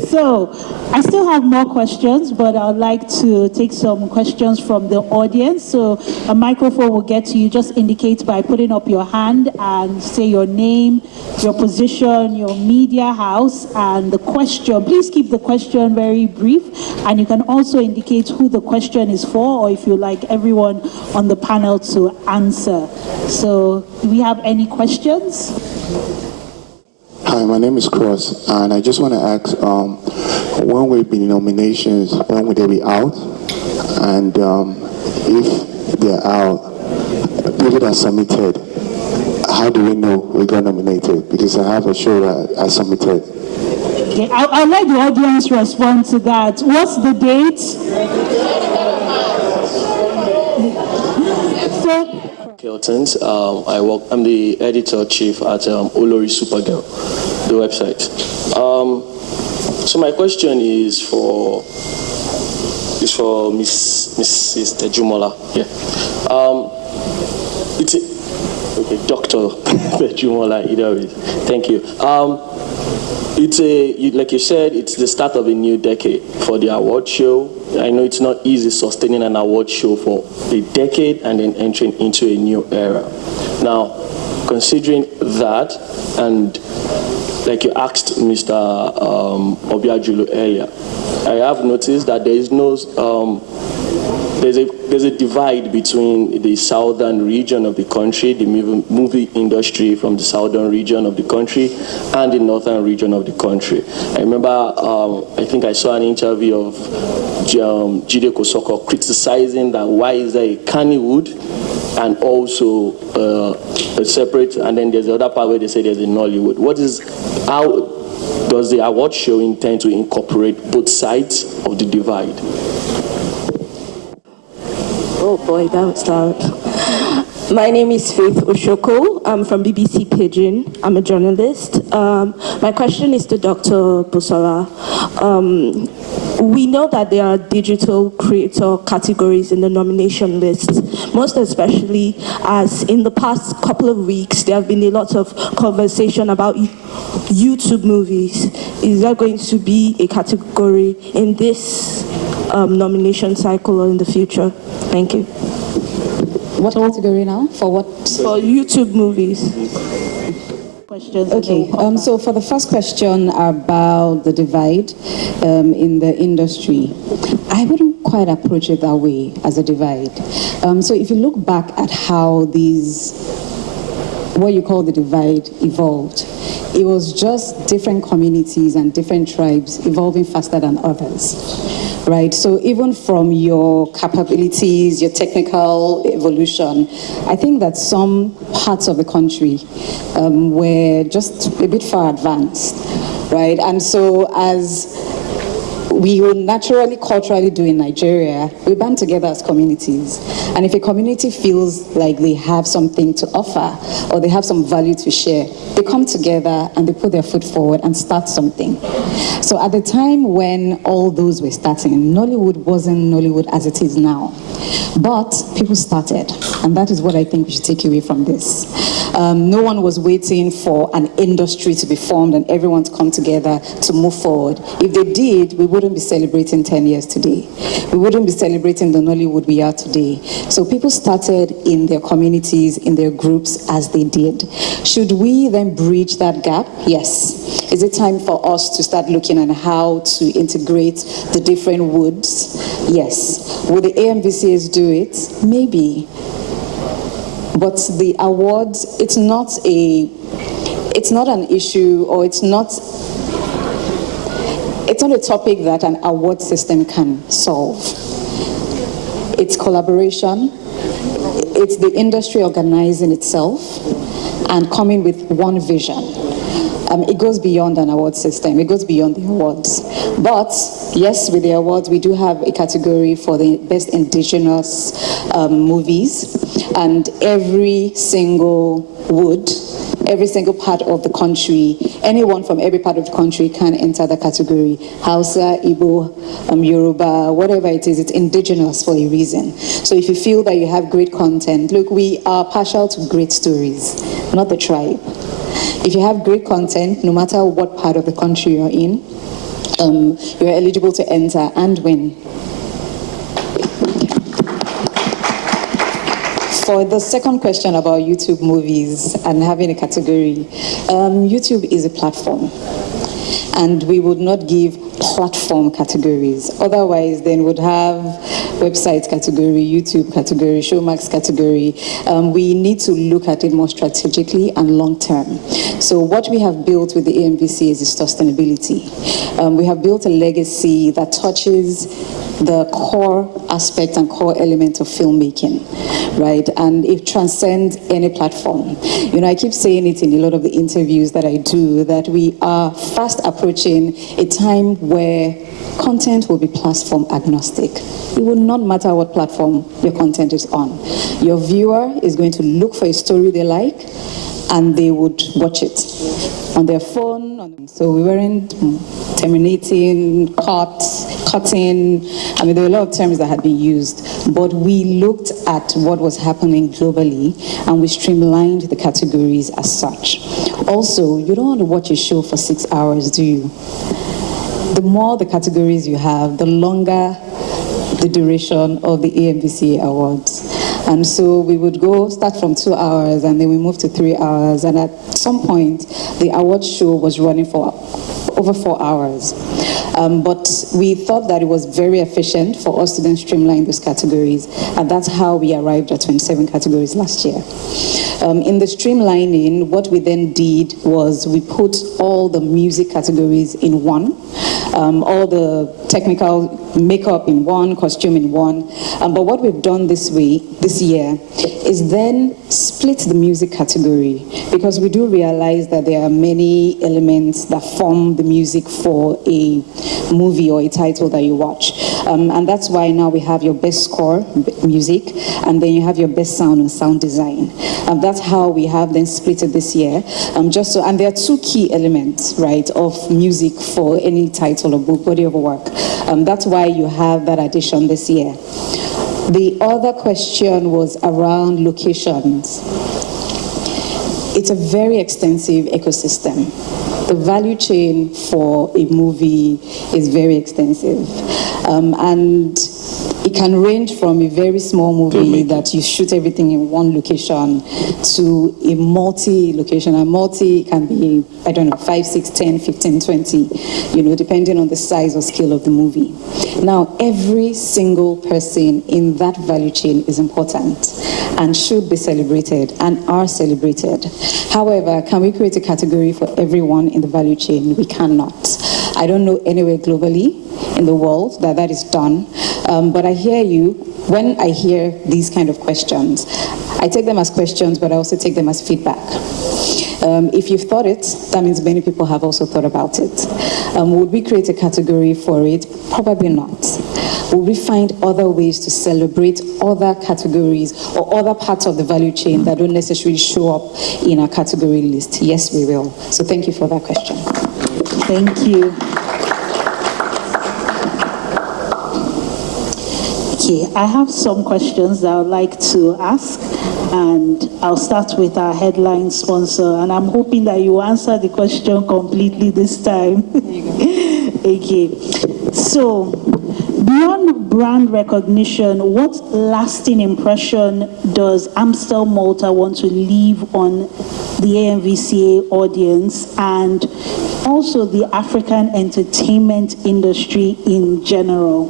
So, I still have more questions, but I'd like to take some questions from the audience. So, a microphone will get to you. Just indicate by putting up your hand and say your name, your position, your media house, and the question. Please keep the question very brief, and you can also indicate who the question is for, or if you like everyone on the panel to answer. So, do we have any questions? Hi, my name is Cross, and I just want to ask, when will be nominations, when will they be out? And if they're out, people that submitted, how do we know we got nominated? Because I have a show that I submitted. Okay, I'll let the audience respond to that. What's the date? Hilton's. I'm the editor-chief at Olori Supergirl, the website. So my question is for Mrs. Tejumola. Yeah. Dr. Tejumola, either way. Thank you. Like you said, it's the start of a new decade for the award show. I know it's not easy sustaining an award show for a decade and then entering into a new era. Now, considering that, and like you asked Mr. Obiajulu earlier, I have noticed that there is no there's a divide between the southern region of the country, the movie industry from the southern region of the country, and the northern region of the country. I remember, I think I saw an interview of Jide Kosoko criticizing that why is there a Kannywood and also a separate, and then there's the other part where they say there's a Nollywood. How does the award show intend to incorporate both sides of the divide? Oh boy, that was loud. My name is Faith Oshoko. I'm from BBC Pidgin. I'm a journalist. My question is to Dr. Busola. We know that there are digital creator categories in the nomination list, most especially as in the past couple of weeks, there have been a lot of conversation about YouTube movies. Is there going to be a category in this nomination cycle or in the future? Thank you. What category now? For what? For YouTube movies. Okay, so for the first question about the divide in the industry, I wouldn't quite approach it that way as a divide. So if you look back at how what you call the divide evolved, it was just different communities and different tribes evolving faster than others. Right, so even from your capabilities, your technical evolution, I think that some parts of the country were just a bit far advanced, right? And so as we will naturally, culturally do in Nigeria, we band together as communities. And if a community feels like they have something to offer or they have some value to share, they come together and they put their foot forward and start something. So at the time when all those were starting, Nollywood wasn't Nollywood as it is now. But people started, and that is what I think we should take away from this. No one was waiting for an industry to be formed and everyone to come together to move forward. If they did, we wouldn't be celebrating 10 years today. We wouldn't be celebrating the Nollywood we are today. So people started in their communities, in their groups as they did. Should we then bridge that gap? Yes. Is it time for us to start looking at how to integrate the different woods? Yes. Will the AMVCAs do it? Maybe. But the awards, it's not an issue, or it's not a topic that an award system can solve. It's collaboration, it's the industry organizing itself and coming with one vision. It goes beyond an award system, it goes beyond the awards. But yes, with the awards, we do have a category for the best indigenous movies, and every single every single part of the country, anyone from every part of the country can enter the category. Hausa, Igbo, Yoruba, whatever it is, it's indigenous for a reason. So if you feel that you have great content, look, we are partial to great stories, not the tribe. If you have great content, no matter what part of the country you're in, you're eligible to enter and win. For the second question about YouTube movies and having a category, YouTube is a platform, and we would not give platform categories. Otherwise, then would have website category, YouTube category, Showmax category. We need to look at it more strategically and long term. So what we have built with the AMVC is sustainability. We have built a legacy that touches the core aspect and core element of filmmaking, right? And it transcends any platform. You know, I keep saying it in a lot of the interviews that I do, that we are fast approaching a time where content will be platform agnostic. It will not matter what platform your content is on. Your viewer is going to look for a story they like, and they would watch it on their phone. So we weren't terminating, cutting. I mean, there were a lot of terms that had been used, but we looked at what was happening globally, and we streamlined the categories as such. Also, you don't want to watch a show for 6 hours, do you? The more the categories you have, the longer the duration of the AMVCA Awards. And so we would start from 2 hours, and then we moved to 3 hours. And at some point, the award show was running for over 4 hours. But we thought that it was very efficient for us to then streamline those categories. And that's how we arrived at 27 categories last year. In the streamlining, what we then did was we put all the music categories in one, all the technical makeup in one, costume in one. But what we've done this year is then split the music category, because we do realize that there are many elements that form the music for a movie or a title that you watch. And that's why now we have your best score music, and then you have your best sound and sound design. That's how we have then split it this year. And there are two key elements, right, of music for any title or book, body of work. That's why you have that addition this year. The other question was around locations. It's a very extensive ecosystem. The value chain for a movie is very extensive. And it can range from a very small movie that you shoot everything in one location to a multi-location. And multi can be, 5, 6, 10, 15, 20, depending on the size or scale of the movie. Now, every single person in that value chain is important and should be celebrated and are celebrated. However, can we create a category for everyone in the value chain? We cannot. I don't know anywhere globally in the world that is done. But I hear you. When I hear these kind of questions, I take them as questions, but I also take them as feedback. If you've thought it, that means many people have also thought about it. Would we create a category for it? Probably not. Will we find other ways to celebrate other categories or other parts of the value chain that don't necessarily show up in our category list? Yes, we will. So thank you for that question. Thank you. Okay, I have some questions that I would like to ask, and I'll start with our headline sponsor, and I'm hoping that you answer the question completely this time. Okay, so beyond brand recognition, what lasting impression does Amstel Malta want to leave on the AMVCA audience and also the African entertainment industry in general?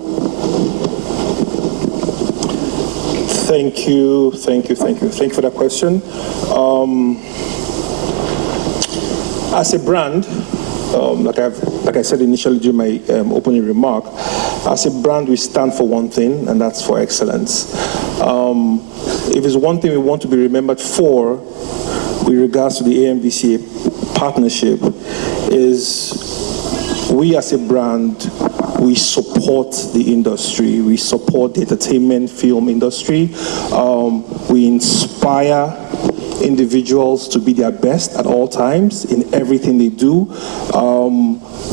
Thank you for that question. As a brand, like I said initially during my opening remark, as a brand we stand for one thing, and that's for excellence. If it's one thing we want to be remembered for with regards to the AMVCA partnership, is we as a brand, we support the industry. We support the entertainment film industry. We inspire individuals to be their best at all times in everything they do.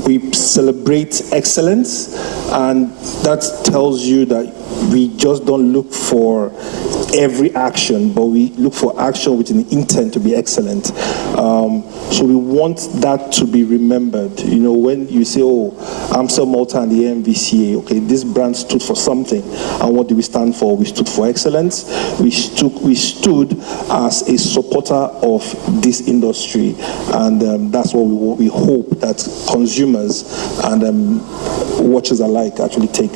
We celebrate excellence, and that tells you that we just don't look for every action, but we look for action with an intent to be excellent. So we want that to be remembered. When you say, Amstel Malta and the AMVCA, okay, this brand stood for something. And what do we stand for? We stood for excellence. We stood as a supporter of this industry. And that's what we hope that consumers and watchers alike actually take.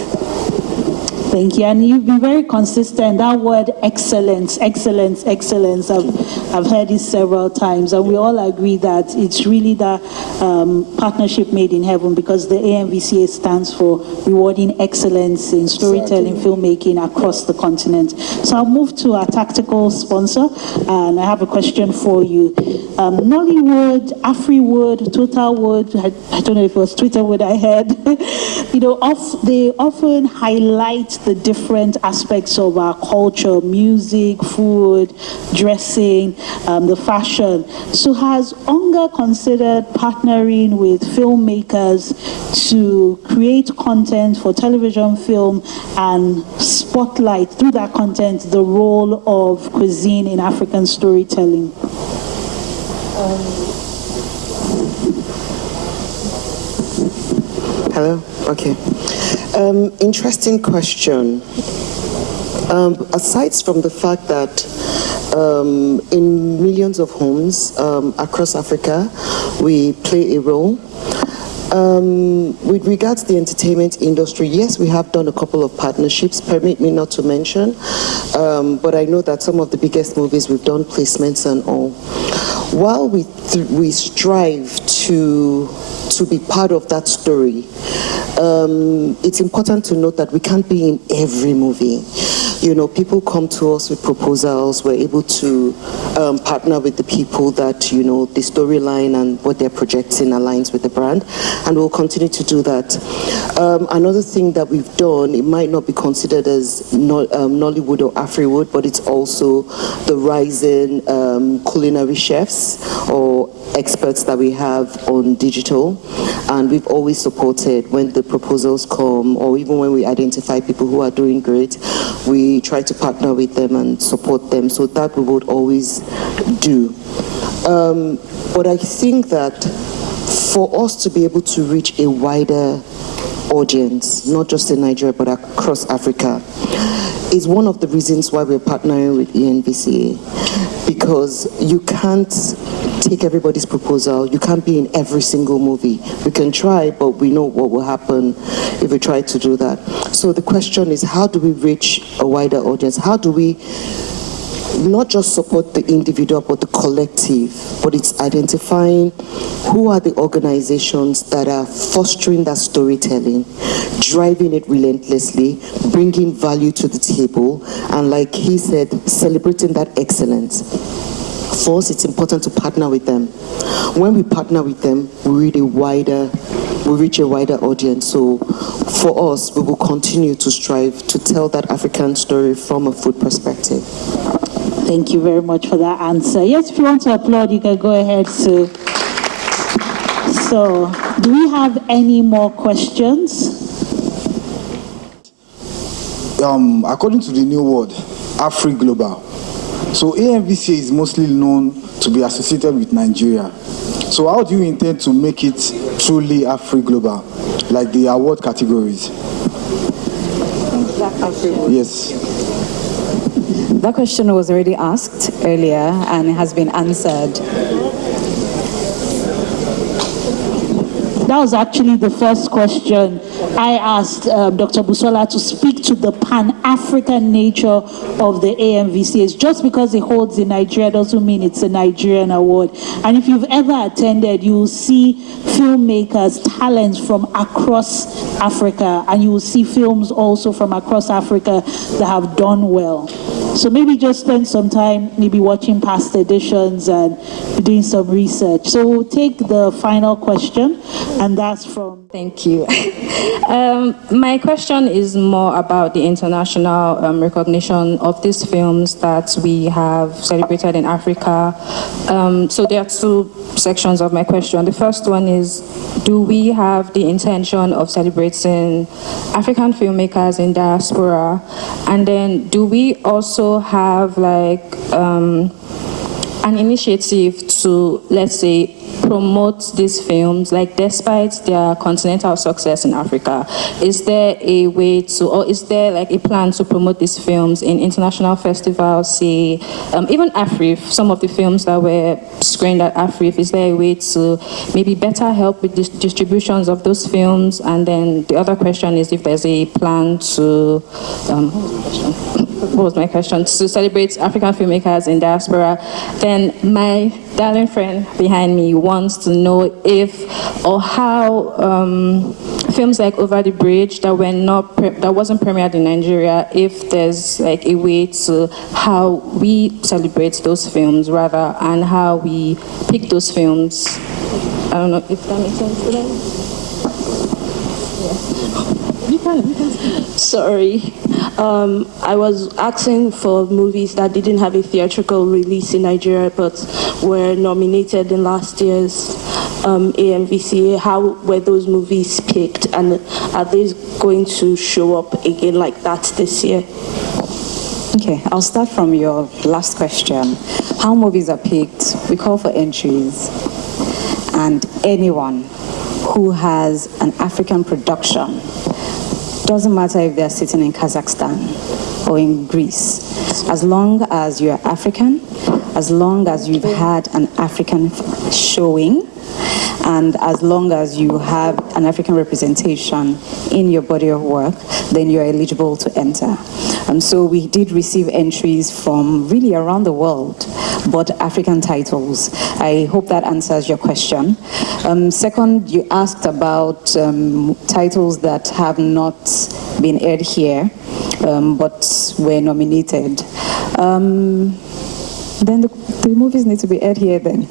Thank you. And you've been very consistent. That word excellence, excellence, excellence. I've heard it several times, and we all agree that it's really the partnership made in heaven, because the AMVCA stands for rewarding excellence in storytelling, filmmaking across the continent. So I'll move to our tactical sponsor, and I have a question for you. Nollywood, Afriwood, Totalwood, I don't know if it was Twitterwood I heard, they often highlight the different aspects of our culture, music, food, dressing, the fashion. So has Onga considered partnering with filmmakers to create content for television, film, and spotlight through that content the role of cuisine in African storytelling? Hello? Okay. Interesting question. Aside from the fact that in millions of homes across Africa, we play a role. With regards to the entertainment industry, yes, we have done a couple of partnerships, permit me not to mention, but I know that some of the biggest movies we've done placements and all. While we strive to be part of that story, it's important to note that we can't be in every movie. People come to us with proposals. We're able to partner with the people that, the storyline and what they're projecting aligns with the brand, and we'll continue to do that. Another thing that we've done, it might not be considered as Nollywood or Afriwood, but it's also the rising culinary chefs or experts that we have on digital, and we've always supported when the proposals come, or even when we identify people who are doing great, we try to partner with them and support them. So that we would always do. But I think that for us to be able to reach a wider audience, not just in Nigeria but across Africa, is one of the reasons why we're partnering with ENVCA, because you can't take everybody's proposal. You can't be in every single movie. We can try, but we know what will happen if we try to do that. So the question is, how do we reach a wider audience? How do we not just support the individual but the collective, but it's identifying who are the organizations that are fostering that storytelling, driving it relentlessly, bringing value to the table, and like he said, celebrating that excellence. For us, it's important to partner with them. When we partner with them, we reach a wider audience. So for us, we will continue to strive to tell that African story from a food perspective. Thank you very much for that answer. Yes, if you want to applaud, you can go ahead, Sue. So, do we have any more questions? According to the new word, Afri-Global. So AMVCA is mostly known to be associated with Nigeria. So how do you intend to make it truly Afri-Global, like the award categories? Yes. That question was already asked earlier and it has been answered. That was actually the first question. I asked Dr. Busola to speak to the Pan-African nature of the AMVCAs. Just because it holds in Nigeria doesn't mean it's a Nigerian award. And if you've ever attended, you will see filmmakers, talents from across Africa, and you will see films also from across Africa that have done well. So maybe just spend some time maybe watching past editions and doing some research. So we'll take the final question, and that's from... Thank you. My question is more about the international recognition of these films that we have celebrated in Africa. So there are two sections of my question. The first one is, do we have the intention of celebrating African filmmakers in diaspora? And then do we also have like an initiative to, let's say, promote these films, like despite their continental success in Africa, is there a way to, or is there like a plan to promote these films in international festivals, say, even AFRIF, some of the films that were screened at AFRIF, is there a way to maybe better help with distributions of those films? And then the other question is if there's a plan to, what was my question? To celebrate African filmmakers in diaspora. Then my darling friend behind me wants to know if or how films like Over the Bridge that were not that wasn't premiered in Nigeria, if there's like a way to how we celebrate those films rather, and how we pick those films. I don't know if that makes sense today. You can. Sorry. I was asking for movies that didn't have a theatrical release in Nigeria but were nominated in last year's AMVCA. How were those movies picked, and are they going to show up again like that this year? Okay, I'll start from your last question. How movies are picked? We call for entries, and anyone who has an African production, doesn't matter if they're sitting in Kazakhstan or in Greece, as long as you're African, as long as you've had an African showing, and as long as you have an African representation in your body of work, then you're eligible to enter. So we did receive entries from really around the world, but African titles. I hope that answers your question. Second, you asked about titles that have not been aired here, but were nominated. Then the movies need to be aired here then.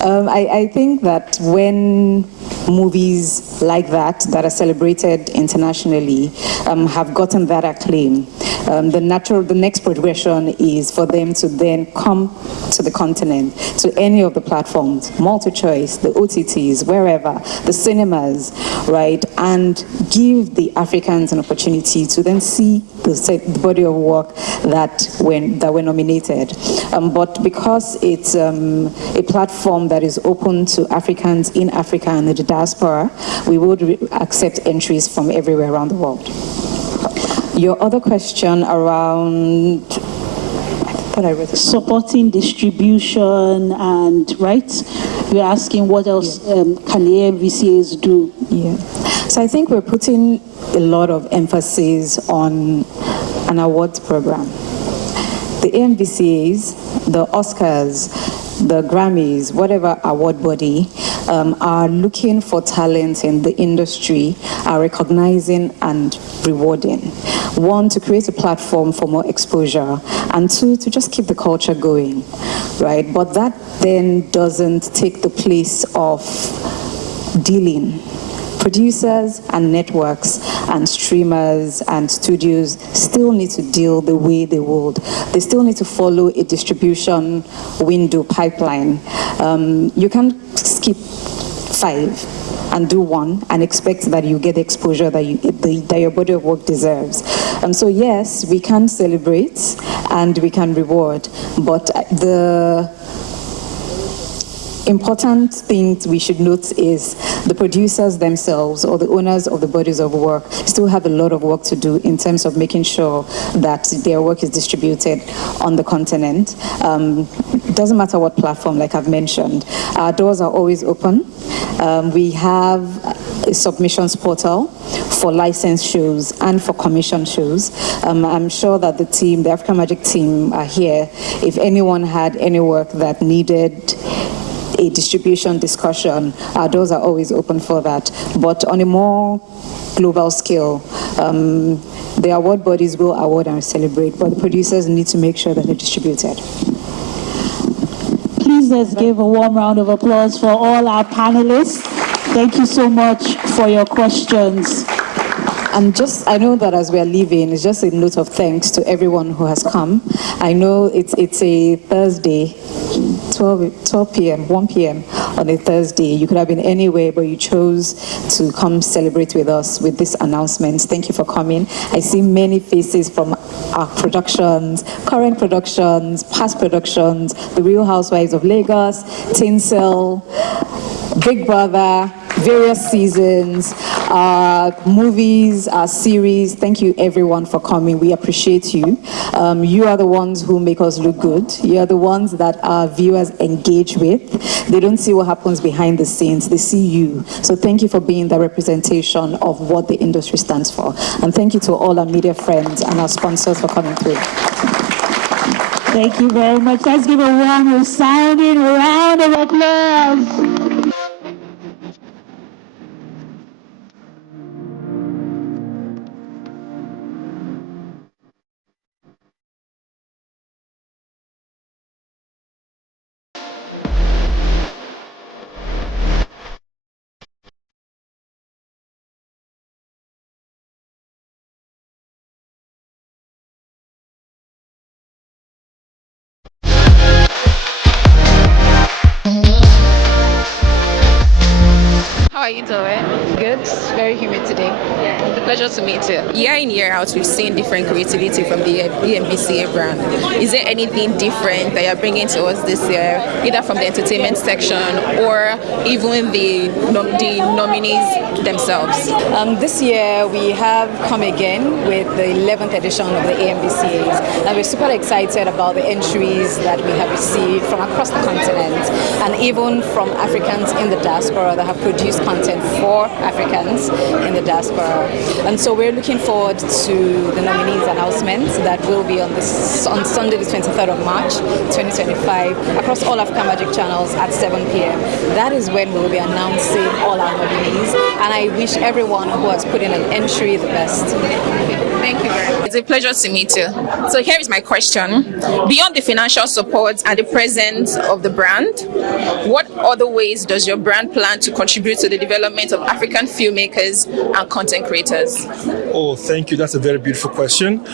I think that when movies like that are celebrated internationally have gotten that acclaim, the next progression is for them to then come to the continent, to any of the platforms, MultiChoice, the OTTs, wherever, the cinemas, right, and give the Africans an opportunity to then see the body of work that were nominated. But because it's a platform that is open to Africans in Africa and the diaspora, we would accept entries from everywhere around the world. Your other question around supporting distribution and right, you're asking what else can the AMVCAs do? Yeah, so I think we're putting a lot of emphasis on an awards program. The AMVCAs, the Oscars, the Grammys, whatever award body, are looking for talent in the industry, are recognizing and rewarding. One, to create a platform for more exposure, and two, to just keep the culture going, right? But that then doesn't take the place of dealing. Producers and networks and streamers and studios still need to deal the way they would. They still need to follow a distribution window pipeline. You can't skip 5 and do 1 and expect that you get the exposure that your body of work deserves. So yes, we can celebrate and we can reward, but the important thing we should note is the producers themselves or the owners of the bodies of work still have a lot of work to do in terms of making sure that their work is distributed on the continent. Doesn't matter what platform, like I've mentioned. Our doors are always open. We have a submissions portal for licensed shows and for commission shows. I'm sure that the African Magic team are here. If anyone had any work that needed a distribution discussion, our doors are always open for that. But on a more global scale, the award bodies will award and celebrate, but the producers need to make sure that they're distributed. Please let's give a warm round of applause for all our panelists. Thank you so much for your questions. And I know that as we are leaving, it's just a note of thanks to everyone who has come. I know it's a Thursday, 12 p.m., 1 p.m. on a Thursday. You could have been anywhere, but you chose to come celebrate with us with this announcement. Thank you for coming. I see many faces from our productions, current productions, past productions, The Real Housewives of Lagos, Tinsel, Big Brother, various seasons, movies, series. Thank you everyone for coming. We appreciate you. You are the ones who make us look good. You are the ones that our viewers engage with. They don't see what happens behind the scenes. They see you. So thank you for being the representation of what the industry stands for. And thank you to all our media friends and our sponsors for coming through. Thank you very much. Let's give a warm, resounding round of applause. How are you doing? Good. Very humid today. It's a pleasure to meet you. Year in, year out, we've seen different creativity from the EMVCA brand. Is there anything different that you're bringing to us this year, either from the entertainment section or even the nominees themselves? This year, we have come again with the 11th edition of the EMVCAs, and we're super excited about the entries that we have received from across the continent, and even from Africans in the diaspora that have produced content for Africans in the diaspora. And so we're looking forward to the nominees announcements that will be on Sunday the 23rd of March 2025 across all Africa Magic channels at 7 p.m. That is when we will be announcing all our nominees, and I wish everyone who has put in an entry the best. Thank you very much. It's a pleasure to meet you. So here is my question. Beyond the financial support and the presence of the brand, what other ways does your brand plan to contribute to the development of African filmmakers and content creators? Oh, thank you. That's a very beautiful question.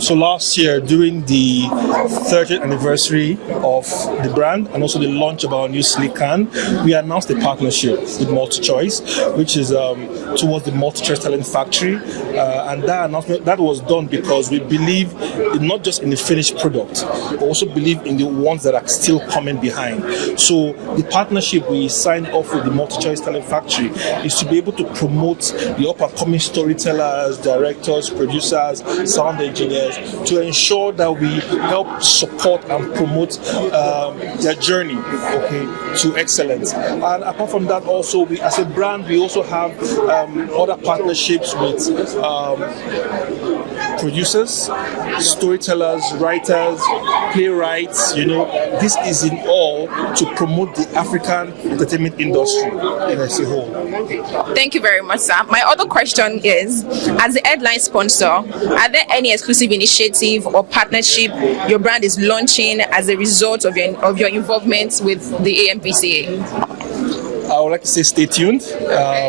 So last year, during the 30th anniversary of the brand and also the launch of our new Sleek Can, we announced a partnership with MultiChoice, which is towards the MultiChoice Talent Factory. And that announcement, that was done because we believe not just in the finished product, but also believe in the ones that are still coming behind. So the partnership we signed off with the MultiChoice Talent Factory is to be able to promote the up-and-coming storytellers, directors, producers, sound engineers, to ensure that we help support and promote their journey, to excellence. And apart from that, also, we, as a brand, we also have other partnerships with producers, storytellers, writers, playwrights. This is in all to promote the African entertainment industry as a whole. Thank you very much, sir. My other question is, as the headline sponsor, are there any exclusive initiative or partnership your brand is launching as a result of your involvement with the AMVCA? I would like to say stay tuned.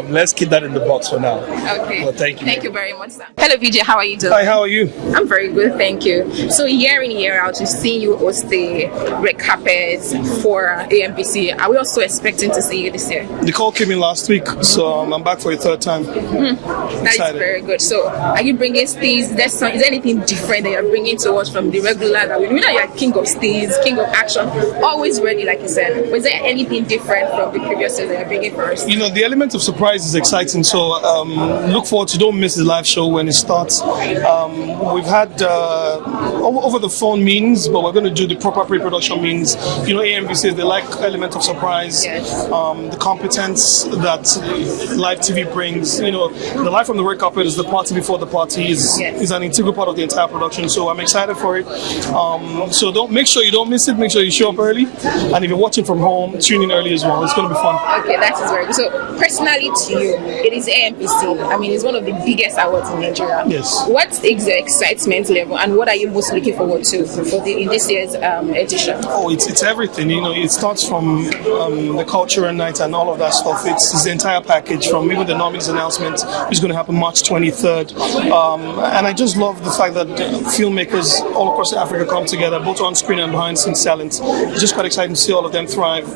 Let's keep that in the box for now. Okay. Well, thank you. Thank you very much, sir. Hello, Vijay. How are you doing? Hi, how are you? I'm very good, thank you. So year in, year out, we've seen you host the red carpet for AMVC. Are we also expecting to see you this year? The call came in last week, so I'm back for a third time. That is very good. So are you bringing steez? Is there anything different that you're bringing to us from the regular? That we know you're king of steez, king of action, always ready, like you said. Was there anything different from the previous years that you're bringing for us? The element of surprise is exciting, so look forward to, don't miss the live show when it starts. We've had over the phone meetings, but we're going to do the proper pre-production meetings. AMVCs, they like element of surprise, the competence that live TV brings. The live from the red carpet is the party before the party, is an integral part of the entire production, so I'm excited for it. So make sure you don't miss it, make sure you show up early, and if you're watching from home, tune in early as well. It's going to be fun. Okay, that is very good. So, personally to you, it is AMPC. I mean, it's one of the biggest awards in Nigeria. Yes. What is the excitement level, and what are you most looking forward to in this year's edition? Oh, it's everything. It starts from the cultural night and all of that stuff. It's the entire package, from even the nominees announcement, which is going to happen March 23rd. And I just love the fact that filmmakers all across Africa come together, both on screen and behind scenes talent. It's just quite exciting to see all of them thrive.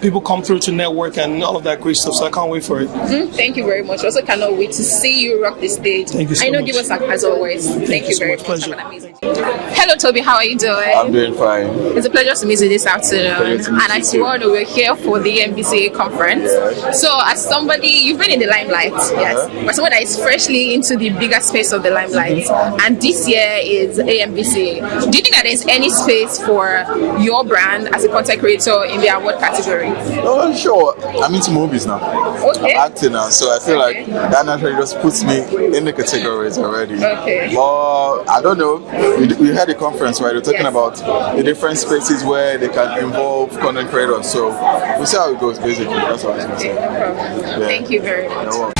People come through to network and all of that great stuff, so I can't wait for it. Thank you very much. Also cannot wait to see you rock the stage. Thank you so much. Give us as always. Thank you very much. Pleasure. Have an amazing day. Hello Toby, how are you doing? I'm doing fine. It's a pleasure to meet you this afternoon. And as you all know, we're here for the MBCA conference. So as somebody, you've been in the limelight, yes, but someone that is freshly into the bigger space of the limelight, and this year is AMBCA. Do you think that there's any space for your brand as a content creator in the award category? Oh, sure. I'm into movies now. Okay. I'm acting now, so I feel like that naturally just puts me in the categories already. Okay. But I don't know. We had a conference, right? We're talking about the different spaces where they can involve content creators. So we'll see how it goes, basically. That's what I was going to say. No problem. Thank you very much.